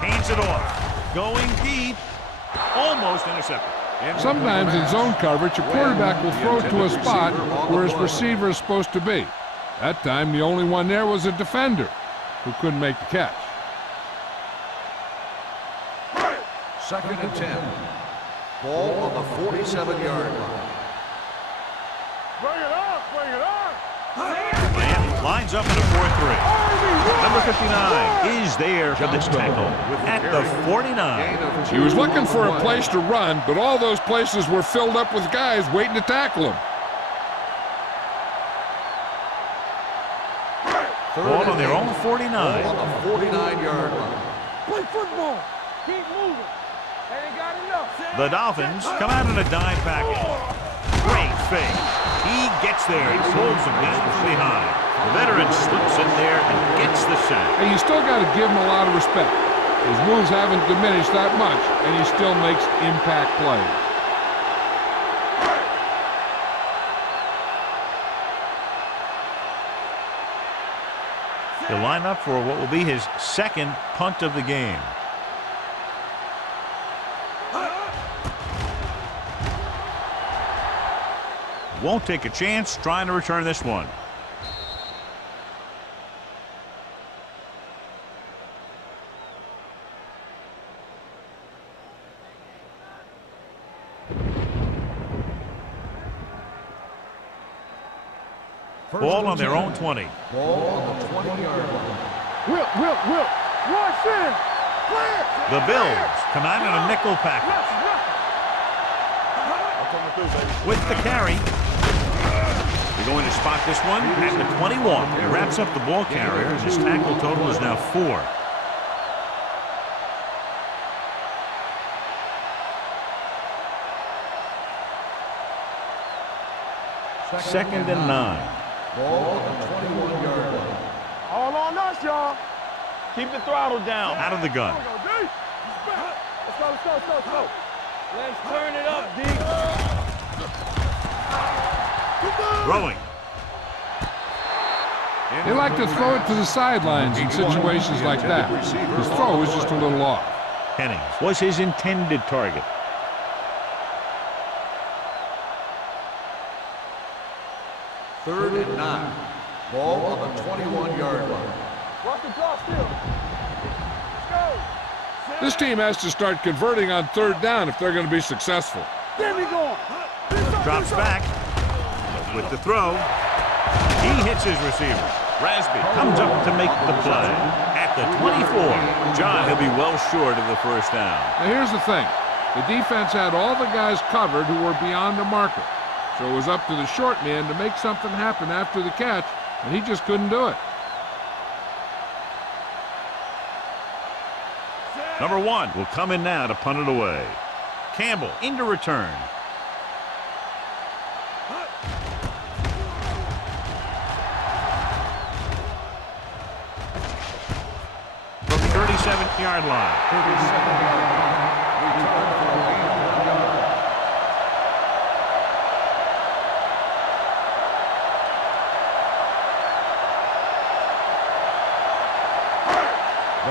Hands it off. Going deep. Almost intercepted. Sometimes in zone coverage, a quarterback will throw to a spot where his receiver is supposed to be. That time, the only one there was a defender who couldn't make the catch. Second and 10. Ball on the 47-yard line. Bring it on. And lines up in a 4-3. Number 59 is there for the tackle at the 49. He was looking for a place to run, but all those places were filled up with guys waiting to tackle him. Ball on their own 49. Ball on the 49-yard line. Play football. Keep moving. They ain't got enough. The Dolphins come out in a dime package. Great fake. He gets there and pulls him down from behind. The veteran slips in there and gets the sack. Hey, you still got to give him a lot of respect. His moves haven't diminished that much, and he still makes impact plays. He'll line up for what will be his second punt of the game. Won't take a chance trying to return this one. Ball on their own 20. Ball on the 20-yard line. Will. Rush in. Clear. The Bills come out in a nickel package. With the carry. They're going to spot this one at the 21. He wraps up the ball carrier, and his tackle total is now 4. Second and 9. Ball on the 21-yard line. All on us, y'all. Keep the throttle down. Out of the gun. Let's go. Let's turn it up, D. Throwing. They like to throw it to the sidelines in situations like that. His throw is just a little off. Hennings was his intended target. Third and 9. Ball on the 21-yard line. Watch the draw still. Let's go. This team has to start converting on third down if they're going to be successful. There we go. Drops back with the throw. He hits his receiver. Rasby comes up to make the play. At the 24, John, he'll be well short of the first down. Now here's the thing. The defense had all the guys covered who were beyond the marker. So it was up to the short man to make something happen after the catch, and he just couldn't do it. Number 1 will come in now to punt it away. Campbell into return. From the 37-yard line. 37-yard line. Return for a gain of 1 yard.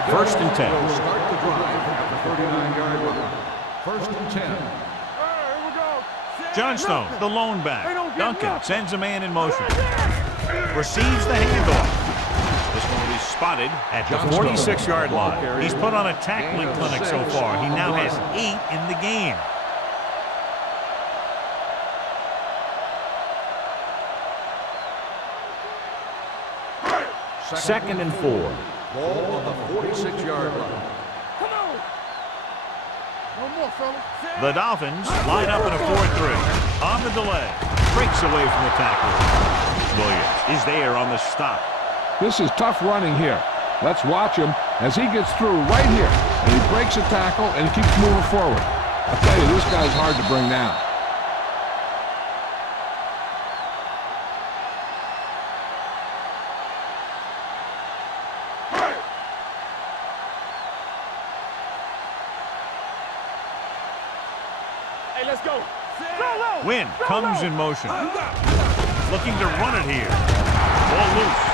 First and 10. Will start the drive at the 39-yard line. First and 10. Here we go. Johnstone, the lone back. Duncan sends a man in motion. Receives the handoff. This one will be spotted at the 46-yard line. He's put on a tackling clinic so far. He now has 8 in the game. Second and 4. Ball on the 46-yard line. Come on. One more, fella. The Dolphins line up in a 4-3. On the delay. Breaks away from the tackler. Williams is there on the stop. This is tough running here. Let's watch him as he gets through right here. And he breaks a tackle and keeps moving forward. I'll tell you, this guy's hard to bring down. Hey, let's go. Wynn comes in motion. Looking to run it here. Ball loose.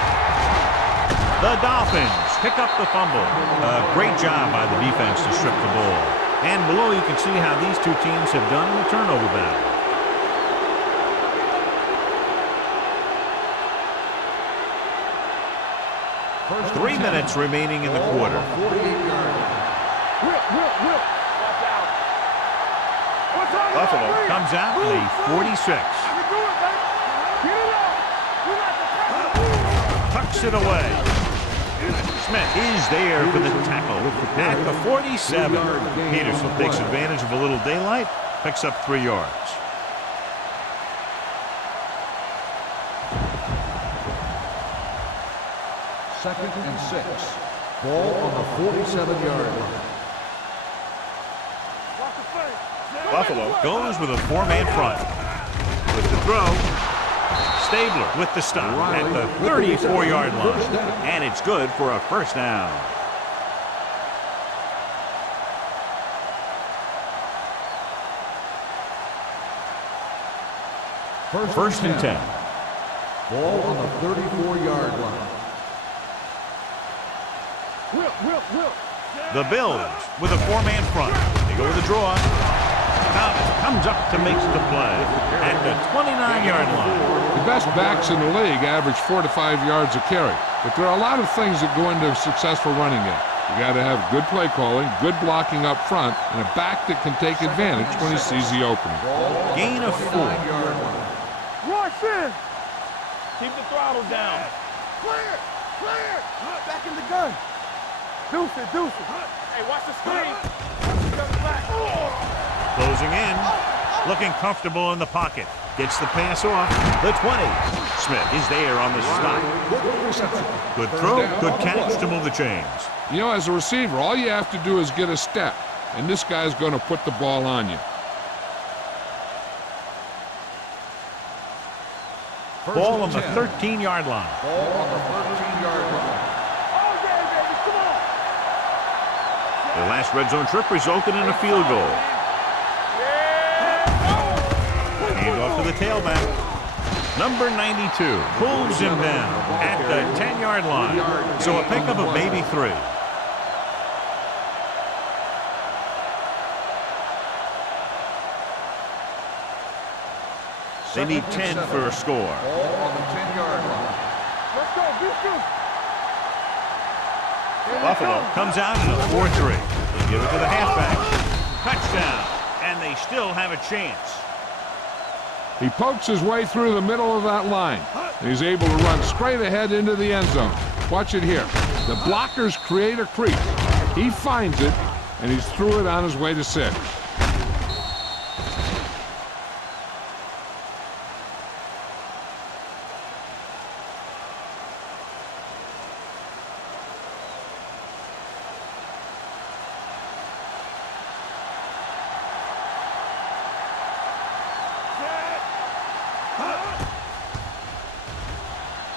The Dolphins pick up the fumble. Great job by the defense to strip the ball. And below you can see how these two teams have done in the turnover battle. First 3 minutes remaining in the quarter. 48-yard line. Will. Watch out. What's on Buffalo comes out in the 46. I can do it, man. Get it out. We like to press. Tucks it away. Smith is there for the tackle at the 47. Peterson takes advantage of a little daylight, picks up 3 yards. Second and 6. Ball on the 47-yard line. Watch the face. Buffalo goes with a 4-man front. With the throw, Stabler with the stop at the 34-yard line. And it's good for a first down. First and 10. Ball on the 34-yard line. Will. The Bills with a 4-man front. They go with a draw. Thomas comes up to make the play at the 29-yard line. The best backs in the league average 4 to 5 yards a carry. But there are a lot of things that go into a successful running game. You got to have good play calling, good blocking up front, and a back that can take advantage when he sees the opening. Gain of 4. Rush in. Keep the throttle down. Clear. Back in the gun. Deuce it. Hey, watch the screen. Closing in. Looking comfortable in the pocket. Gets the pass off. The 20. Smith is there on the stop. Good throw. Good catch to move the chains. You know, as a receiver, all you have to do is get a step, and this guy's going to put the ball on you. Ball on the 13-yard line. Ball on the 13-yard line. The last red zone trip resulted in a field goal. Hand off to the tailback. Number 92 pulls him down at the 10-yard line. So a pickup of maybe 3. They need 10 for a score. Ball on the 10-yard line. Let's go. Buffalo comes out in a 4-3. They give it to the halfback. Touchdown. And they still have a chance. He pokes his way through the middle of that line. He's able to run straight ahead into the end zone. Watch it here. The blockers create a crease. He finds it, and he's through it on his way to 6.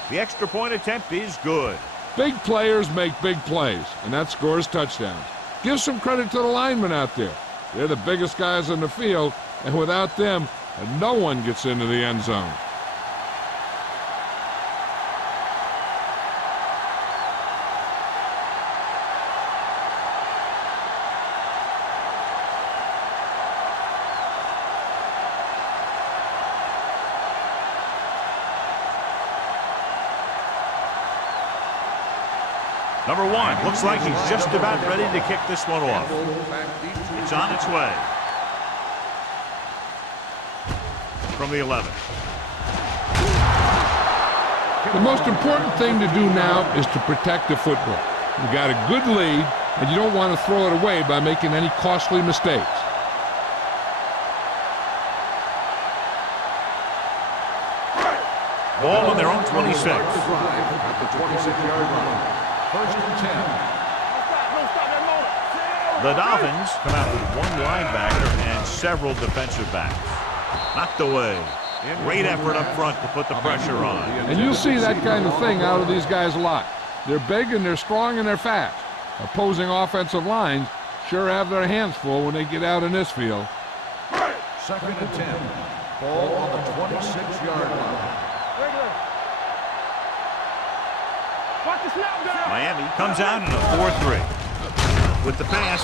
The extra point attempt is good. Big players make big plays, and that scores touchdowns. Give some credit to the linemen out there. They're the biggest guys on the field, and without them, no one gets into the end zone. Number 1 looks like he's just about ready to kick this one off. It's on its way. From the 11. The most important thing to do now is to protect the football. You got a good lead, and you don't want to throw it away by making any costly mistakes. Ball on their own 26. At the 26-yard line. First and 10. The Dolphins come out with one linebacker and several defensive backs. Knocked away. Great effort up front to put the pressure on. And you'll see that kind of thing out of these guys a lot. They're big and they're strong and they're fast. Opposing offensive lines sure have their hands full when they get out in this field. Second and 10. Ball on the 26-yard line. Miami comes out in a 4-3. With the pass.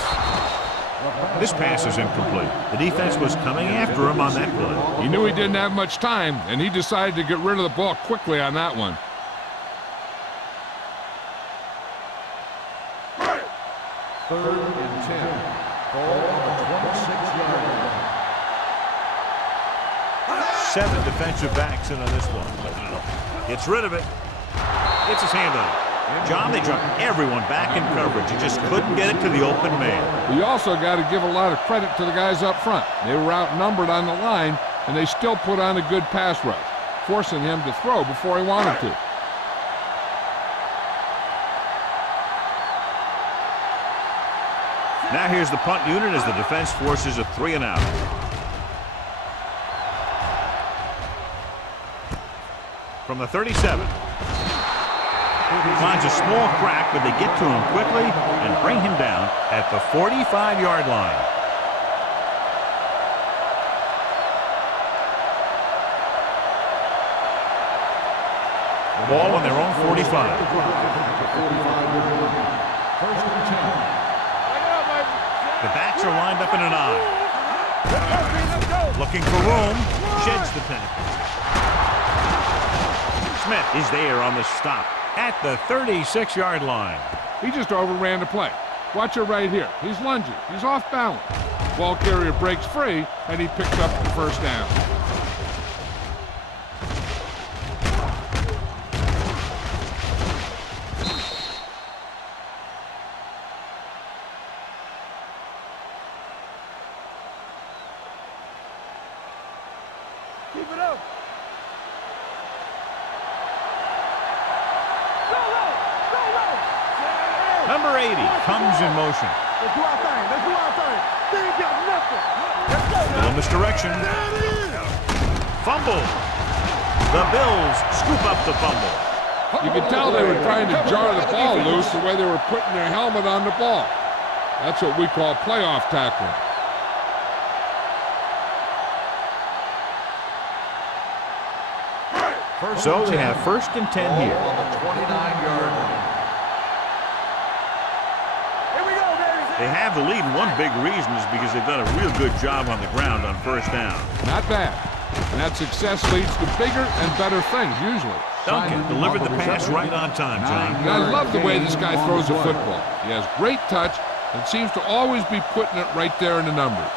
This pass is incomplete. The defense was coming after him on that play. He knew he didn't have much time, and he decided to get rid of the ball quickly on that one. Third and 10. Ball on the 26-yard line. 7 defensive backs in on this one. Gets rid of it. Gets his hand on it. John, they dropped everyone back in coverage. He just couldn't get it to the open man. You also got to give a lot of credit to the guys up front. They were outnumbered on the line, and they still put on a good pass rush, forcing him to throw before he wanted to. Now here's the punt unit as the defense forces a 3-and-out. From the 37. Finds a small crack, but they get to him quickly and bring him down at the 45-yard line. Ball on their own 45. First and 10. The backs are lined up in an I. Looking for room. Sheds the tackle. Smith is there on the stop at the 36-yard line. He just overran the play. Watch it right here. He's lunging. He's off balance. Ball carrier breaks free, and he picks up the first down. Keep it up. Number 80 comes in motion. Let's do our thing. Let's do our thing. They ain't got nothing. Let's go now. Little misdirection. Fumble. The Bills scoop up the fumble. You could tell they were trying to jar the ball loose the way they were putting their helmet on the ball. That's what we call playoff tackling. So they have first and 10 here. On the 29-yard line. Here we go, baby. They have the lead. One big reason is because they've done a real good job on the ground on first down. Not bad. And that success leads to bigger and better things, usually. Duncan delivered the pass right on time, John. And I love the way this guy throws the football. He has great touch and seems to always be putting it right there in the numbers.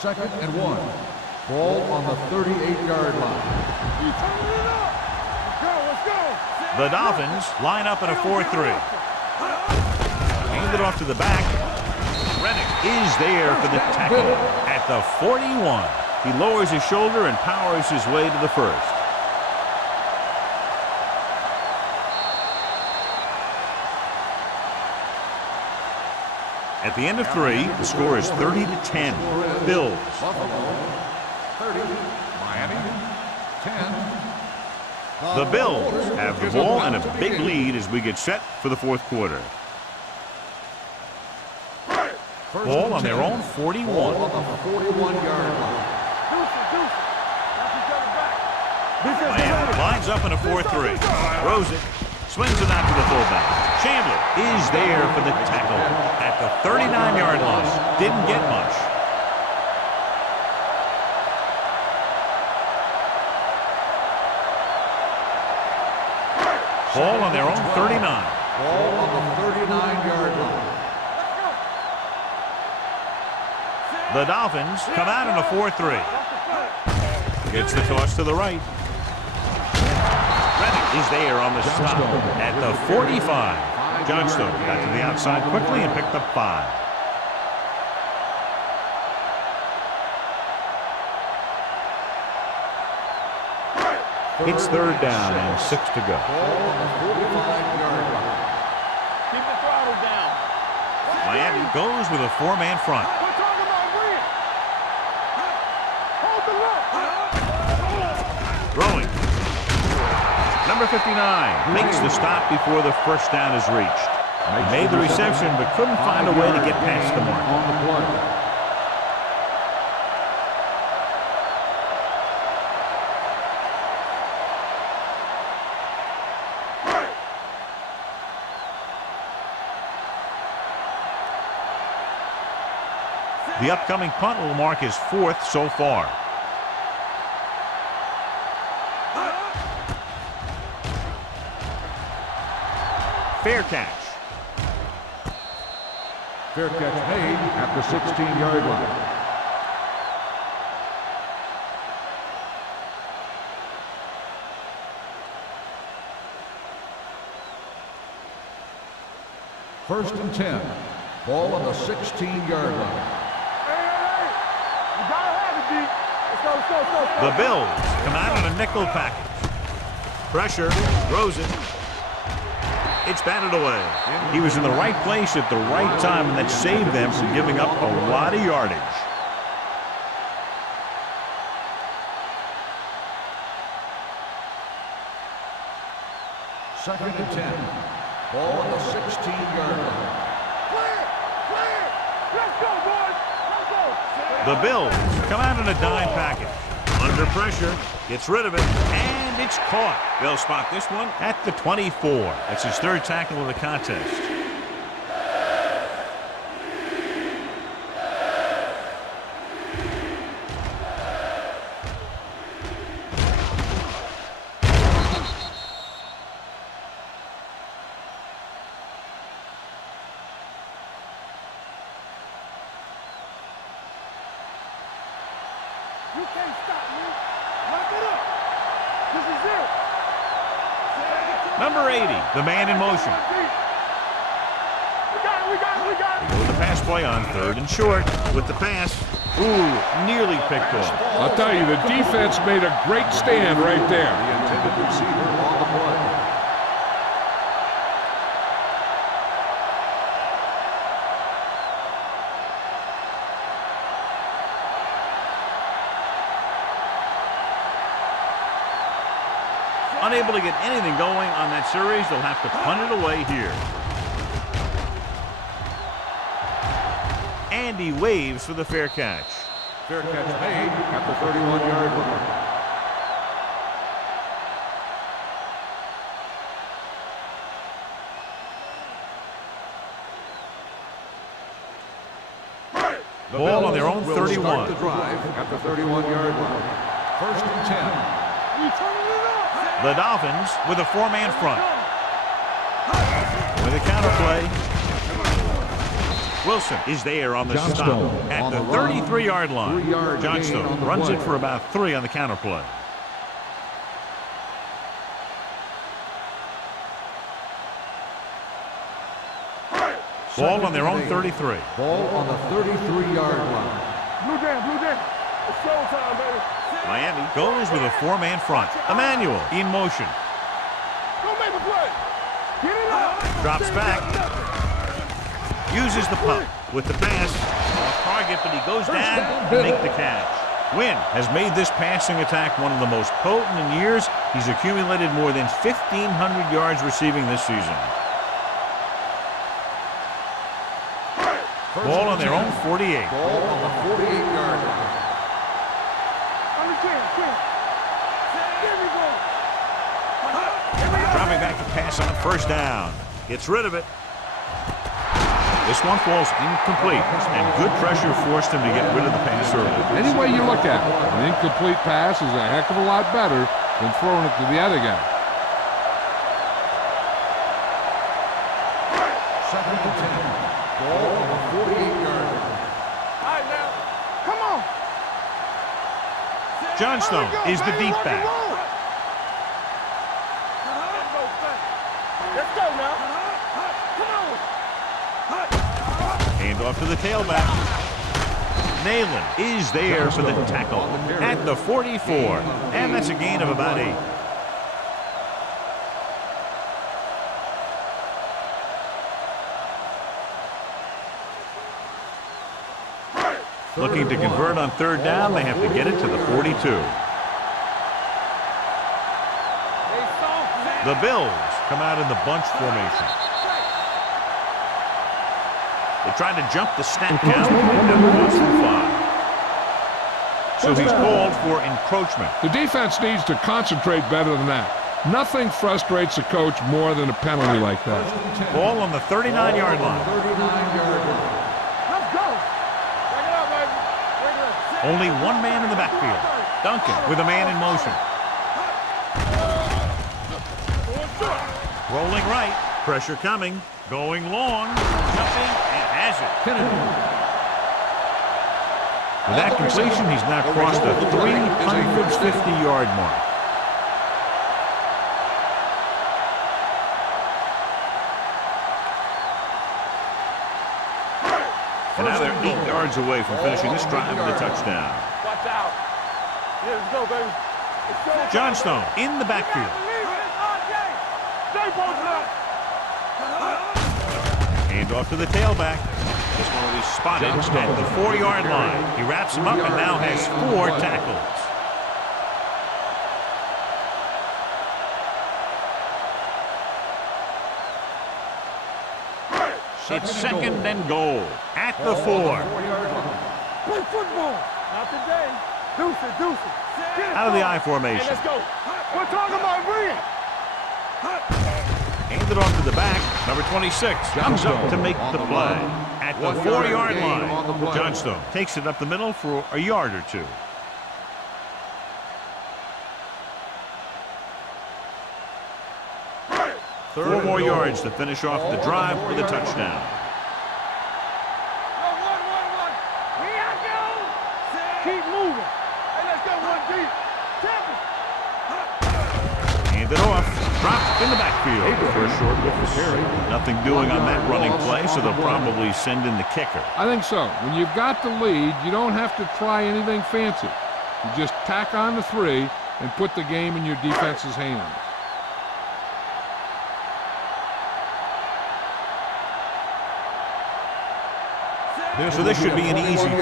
Second and 1. Ball on the 38-yard line. Let's go. The Dolphins line up in a 4-3. Hand it off to the back. Rennick is there for the tackle at the 41. He lowers his shoulder and powers his way to the first. At the end of 3, the score is 30-10. Bills. Buffalo 30, Miami 10. The Bills have the ball and a big lead as we get set for the fourth quarter. Ball on their own 41. Ball on the 41-yard line. Miami lines up in a 4-3. Throws it. Swings it out to the fullback. Chandler is there for the tackle at the 39-yard line. Didn't get much. Ball on their own 39. Ball on the 39-yard line. The Dolphins come out in a 4-3. Gets the toss to the right. Reddick is there on the stop at the 45. Johnstone got to the outside quickly and picked up 5. It's third down and 6 to go. Ball on the 45-yard line. Keep the throttle down. Miami goes with a 4-man front. We're talking about Rhea. Hold the look. Throwing. Number 59 makes the stop before the first down is reached. He made the reception but couldn't find a way to get past the mark. On the play. The upcoming punt will mark his 4th so far. Fair catch. Fair catch made at the 16-yard line. First and 10. Ball on the 16-yard line. You gotta have it, D. Let's go. The Bills come out on a nickel package. Pressure, throws it. It's batted away. He was in the right place at the right time, and that saved them from giving up a lot of yardage. Second and 10. Ball on the 16-yard line. Clear. Let's go, boys. Let's go. The Bills come out in a dime package. Under pressure, gets rid of it, and it's caught. They'll spot this one at the 24. That's his 3rd tackle of the contest. You can't stop me. Wrap it up. This is it. Number 80, the man in motion. We got it. They go with the pass play on 3rd and short. With the pass, nearly picked off. I'll tell you, the defense made a great stand right there. The intended receiver on the play. Unable to get anything going on that series, they'll have to punt it away here. Andy waves for the fair catch. Fair catch made at the 31-yard line. Ball on their own Will 31. start the drive at the 31-yard line. First and 10. We turning it up. The Dolphins with a 4-man front. With a counter play. Wilson is there on the stop at the 33-yard line. Johnstone runs it for about 3 on the counter play. Ball on their own 33. Ball on the 33-yard line. Blue jam. It's showtime, baby. Miami goes with a 4-man front. Emmanuel in motion. Go make a play. Get it up. Drops back. Uses the pump with the pass. Off target, but he goes down to make the catch. Wynn has made this passing attack one of the most potent in years. He's accumulated more than 1,500 yards receiving this season. Ball on their own 48. Ball on the 48-yard line. Dropping back to pass on first down. Gets rid of it. This one falls incomplete, and good pressure forced him to get rid of the pass early. Any way you look at it, an incomplete pass is a heck of a lot better than throwing it to the other guy. Second and 10. Ball on the 48-yard line. All right, now. Come on. Johnstone is the deep back. Let's go now. Come on. Hand off to the tailback. Nayland is there for the tackle at the 44, and that's a gain of about 8. Looking to convert on third down, they have to get it to the 42. The Bills come out in the bunch formation. They tried to jump the snap count and never got through 5. So he's called for encroachment. The defense needs to concentrate better than that. Nothing frustrates a coach more than a penalty like that. Ball on the 39-yard line. 39-yard line. Let's go. Back it up, baby. Bring it up. Only one man in the backfield. Duncan with a man in motion. Rolling right. Pressure coming. Going long. Jumping and has it. With that completion, he's now crossed the 350-yard mark. And now they're 8 yards away from finishing this drive with a touchdown. Watch out. Yeah, let's go, baby. Let's go. Johnstone in the backfield. Stay posted up. Hand off to the tailback. This one will be spotted at the 4-yard line. He wraps him up and now has 4 tackles. It's second and goal at the 4. Play football. Not today. Deuce it, deuce it. Out of the I formation. Hey, let's go. We're talking about Reed. Handed off to the back. Number 26 comes up to make the play at the 4-yard line. Johnstone takes it up the middle for a yard or 2. Four more yards to finish off the drive with a touchdown. Keep moving. Hey, let's go, one deep. Handed off. Dropped in the backfield for a short loss. Nothing doing on that running play, so they'll probably send in the kicker. I think so. When you've got the lead, you don't have to try anything fancy. You just tack on the 3 and put the game in your defense's hands. So this should be an easy 3.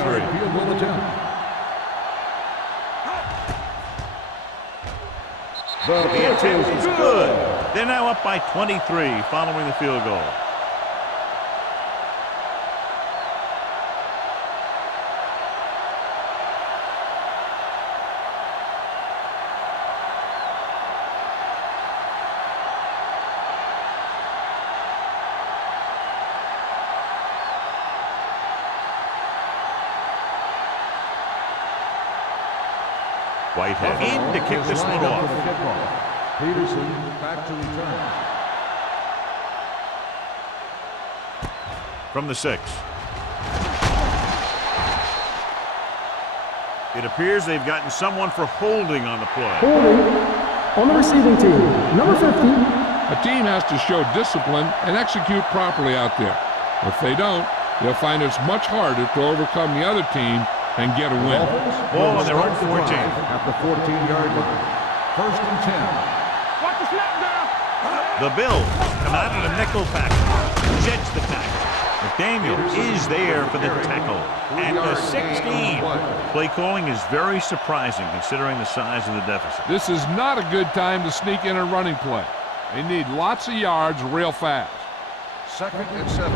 The attempt is good. They're now up by 23 following the field goal. Whitehead in to kick this one off. Peterson back to return. From the 6. It appears they've gotten someone for holding on the play. Holding on the receiving team. Number 50. A team has to show discipline and execute properly out there. If they don't, they'll find it's much harder to overcome the other team and get a win. Ball on their own 14. At the 14-yard line. First and 10. Watch the snap down. The Bills come out in a nickel package. Jets the tackle. McDaniel is there for the tackle at the 16. Play calling is very surprising considering the size of the deficit. This is not a good time to sneak in a running play. They need lots of yards real fast. 2nd and 7.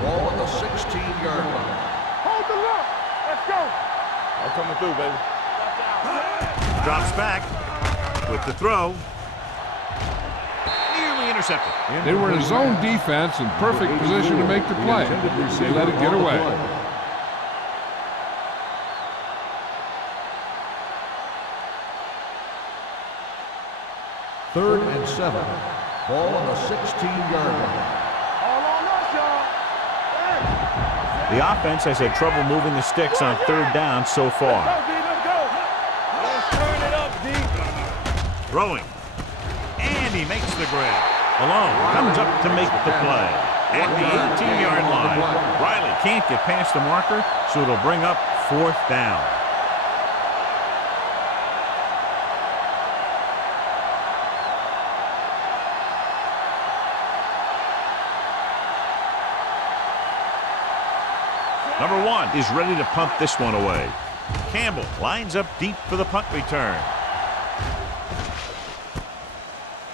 Ball at the 16-yard line. Hold the lock. Let's go. I'm coming through, baby. Drops back with the throw. Nearly intercepted. They were in a zone defense in perfect position to make the play. They let it get away. 3rd and 7. Ball on the 16-yard line. All on us, y'all. The offense has had trouble moving the sticks on 3rd down so far. Let's go. Let's turn it up, D. Throwing. And he makes the grab. Malone comes up to make the play at the 18-yard line. Riley can't get past the marker, so it'll bring up 4th down. Number 1 is ready to punt this one away. Campbell lines up deep for the punt return.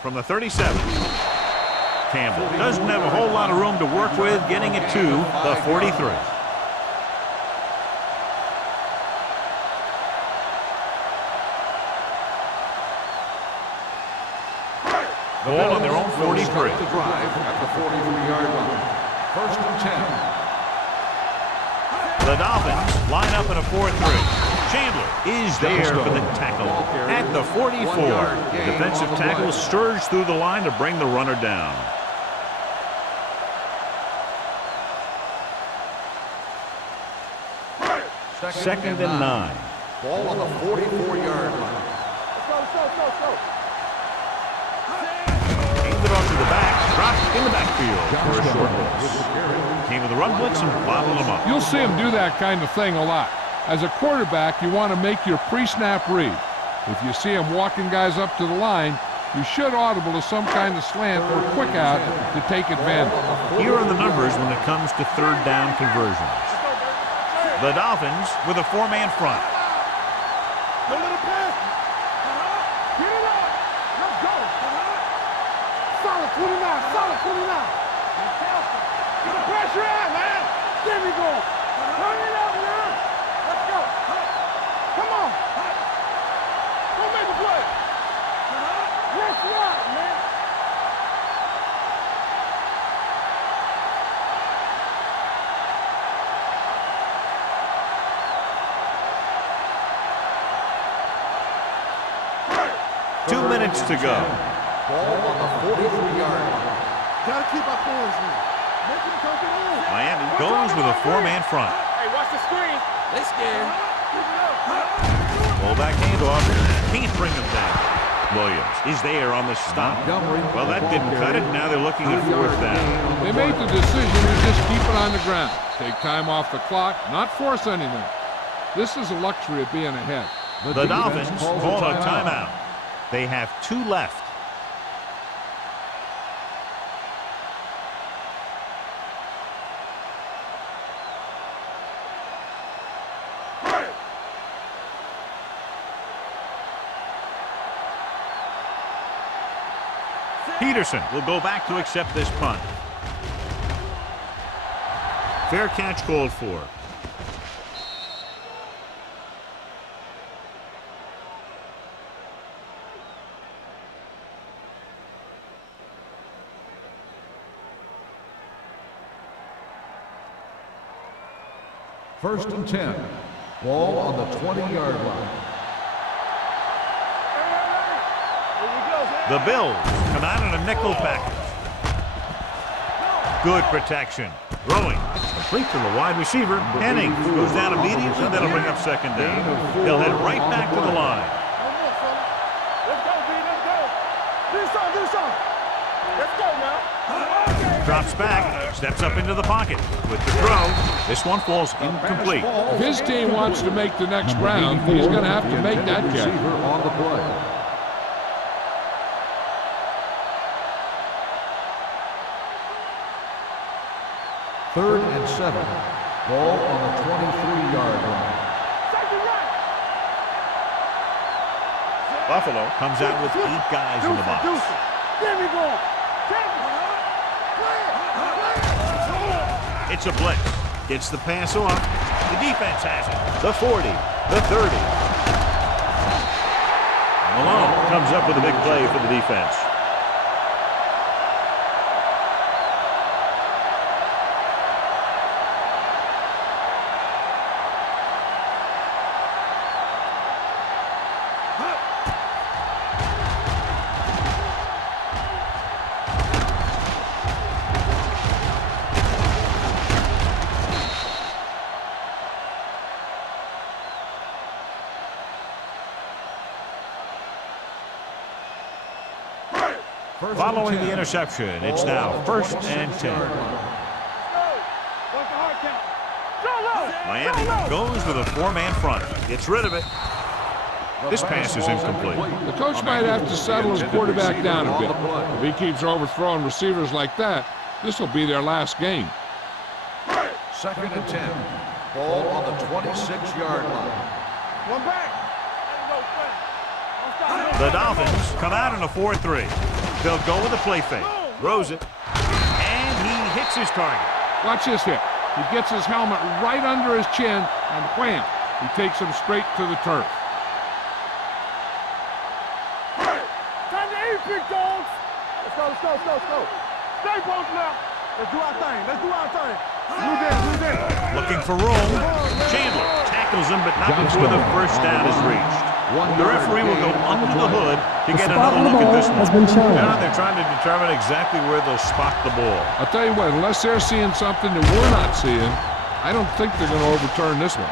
From the 37. Campbell doesn't have a whole lot of room to work with, getting it to the 43. Ball on their own 43. The drive at the 43-yard line. 1st and 10. The Dolphins line up in a 4-3. Chandler is there for the tackle at the 44. Defensive tackle surged through the line to bring the runner down. Second and 9. Ball on the 44-yard line. Let's go. Aimed it off to the back, dropped in the backfield for a short loss. Came with a run blitz and bobbled him up. You'll see him do that kind of thing a lot. As a quarterback, you want to make your pre-snap read. If you see him walking guys up to the line, you should audible to some kind of slant or quick out to take advantage. Here are the numbers when it comes to 3rd down conversions. The Dolphins with a 4-man front. No little pass. Get it up. Let's go. Solid 29. Get the pressure out, man. There we go. Turn it up, man. Let's go. Come on. Go make the play. Let's rock, man. Two minutes to go. Ball on the 43-yard line. Gotta keep our poise in. Make them come in. Miami goes with a 4-man front. Hey, watch the screen. They scared. Full back handoff. Can't bring him down. Williams is there on the stop. Well, that didn't cut it. Now they're looking at 4th down. They made the decision to just keep it on the ground. Take time off the clock, not force anything. This is a luxury of being ahead. The Dolphins call a timeout. They have 2 left. Peterson will go back to accept this punt. Fair catch called for. First and 10. Ball on the 20-yard line. The Bills come out in a nickel package. Good protection. Throwing. Complete to the wide receiver. Henning goes down immediately. That'll bring up 2nd down. He'll head right back to the line. Let's go, B. Let's go. Do something. Let's go now. Drops back. Steps up into the pocket. With the throw, this one falls incomplete. If his team wants to make the next round, he's going to have to make that catch. On the play. 3rd and 7. Ball on the 23-yard line. Buffalo comes out with 8 guys in the box. It's a blitz. Gets the pass off. The defense has it. The 40, the 30. Malone comes up with a big play for the defense. Following the interception, it's now 1st and 10. Miami goes with a 4-man front. Gets rid of it. This pass is incomplete. The coach might have to settle his quarterback down a bit. If he keeps overthrowing receivers like that, this will be their last game. 2nd and 10. Ball on the 26-yard line. One back. The Dolphins come out in a 4-3. They'll go with a play fake. Throws it. And he hits his target. Watch this hit. He gets his helmet right under his chin, and wham! He takes him straight to the turf. Time to eat, big dogs. Let's go. Stay both now. Let's do our thing. Move in. Looking for room. Chandler tackles him, but not before the first down is reached. The referee will go under the hood to get another look at this one. Now they're trying to determine exactly where they'll spot the ball. I'll tell you what, unless they're seeing something that we're not seeing, I don't think they're going to overturn this one.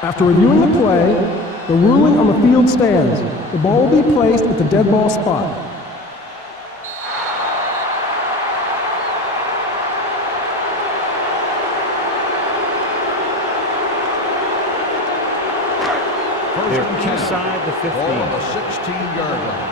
After reviewing the play, the ruling on the field stands. The ball will be placed at the dead ball spot. They're inside the 15. Ball on the 16-yard line.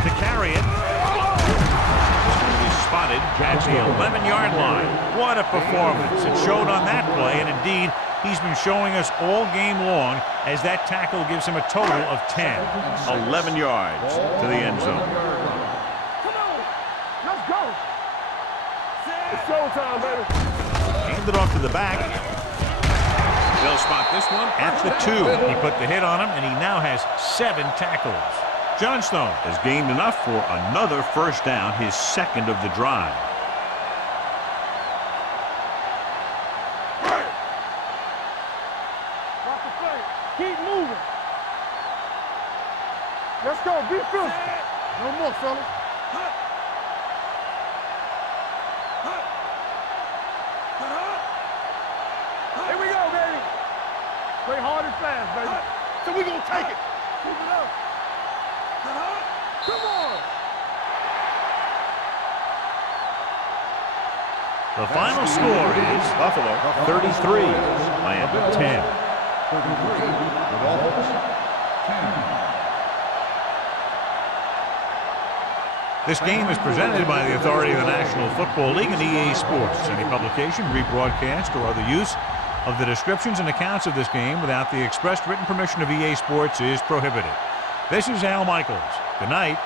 To carry it. It's going to be spotted at the 11-yard line. What a performance. It showed on that play, and indeed, he's been showing us all game long as that tackle gives him a total of 10. 11 yards to the end zone. Come on. Let's go. It's showtime, baby. Hand it off to the back. They'll spot this one at the 2. He put the hit on him, and he now has 7 tackles. Johnstone has gained enough for another first down, his 2nd of the drive. Keep moving. Let's go. Be physical. No more, fellas. Here we go, baby. Play hard and fast, baby. So we're going to take it. Keep it up. Come on. The final score is Buffalo 33, Miami 10. 33, the Dolphins 10. This game is presented by the authority of the National Football League and EA Sports. Any publication, rebroadcast, or other use of the descriptions and accounts of this game without the expressed written permission of EA Sports is prohibited. This is Al Michaels. Good night.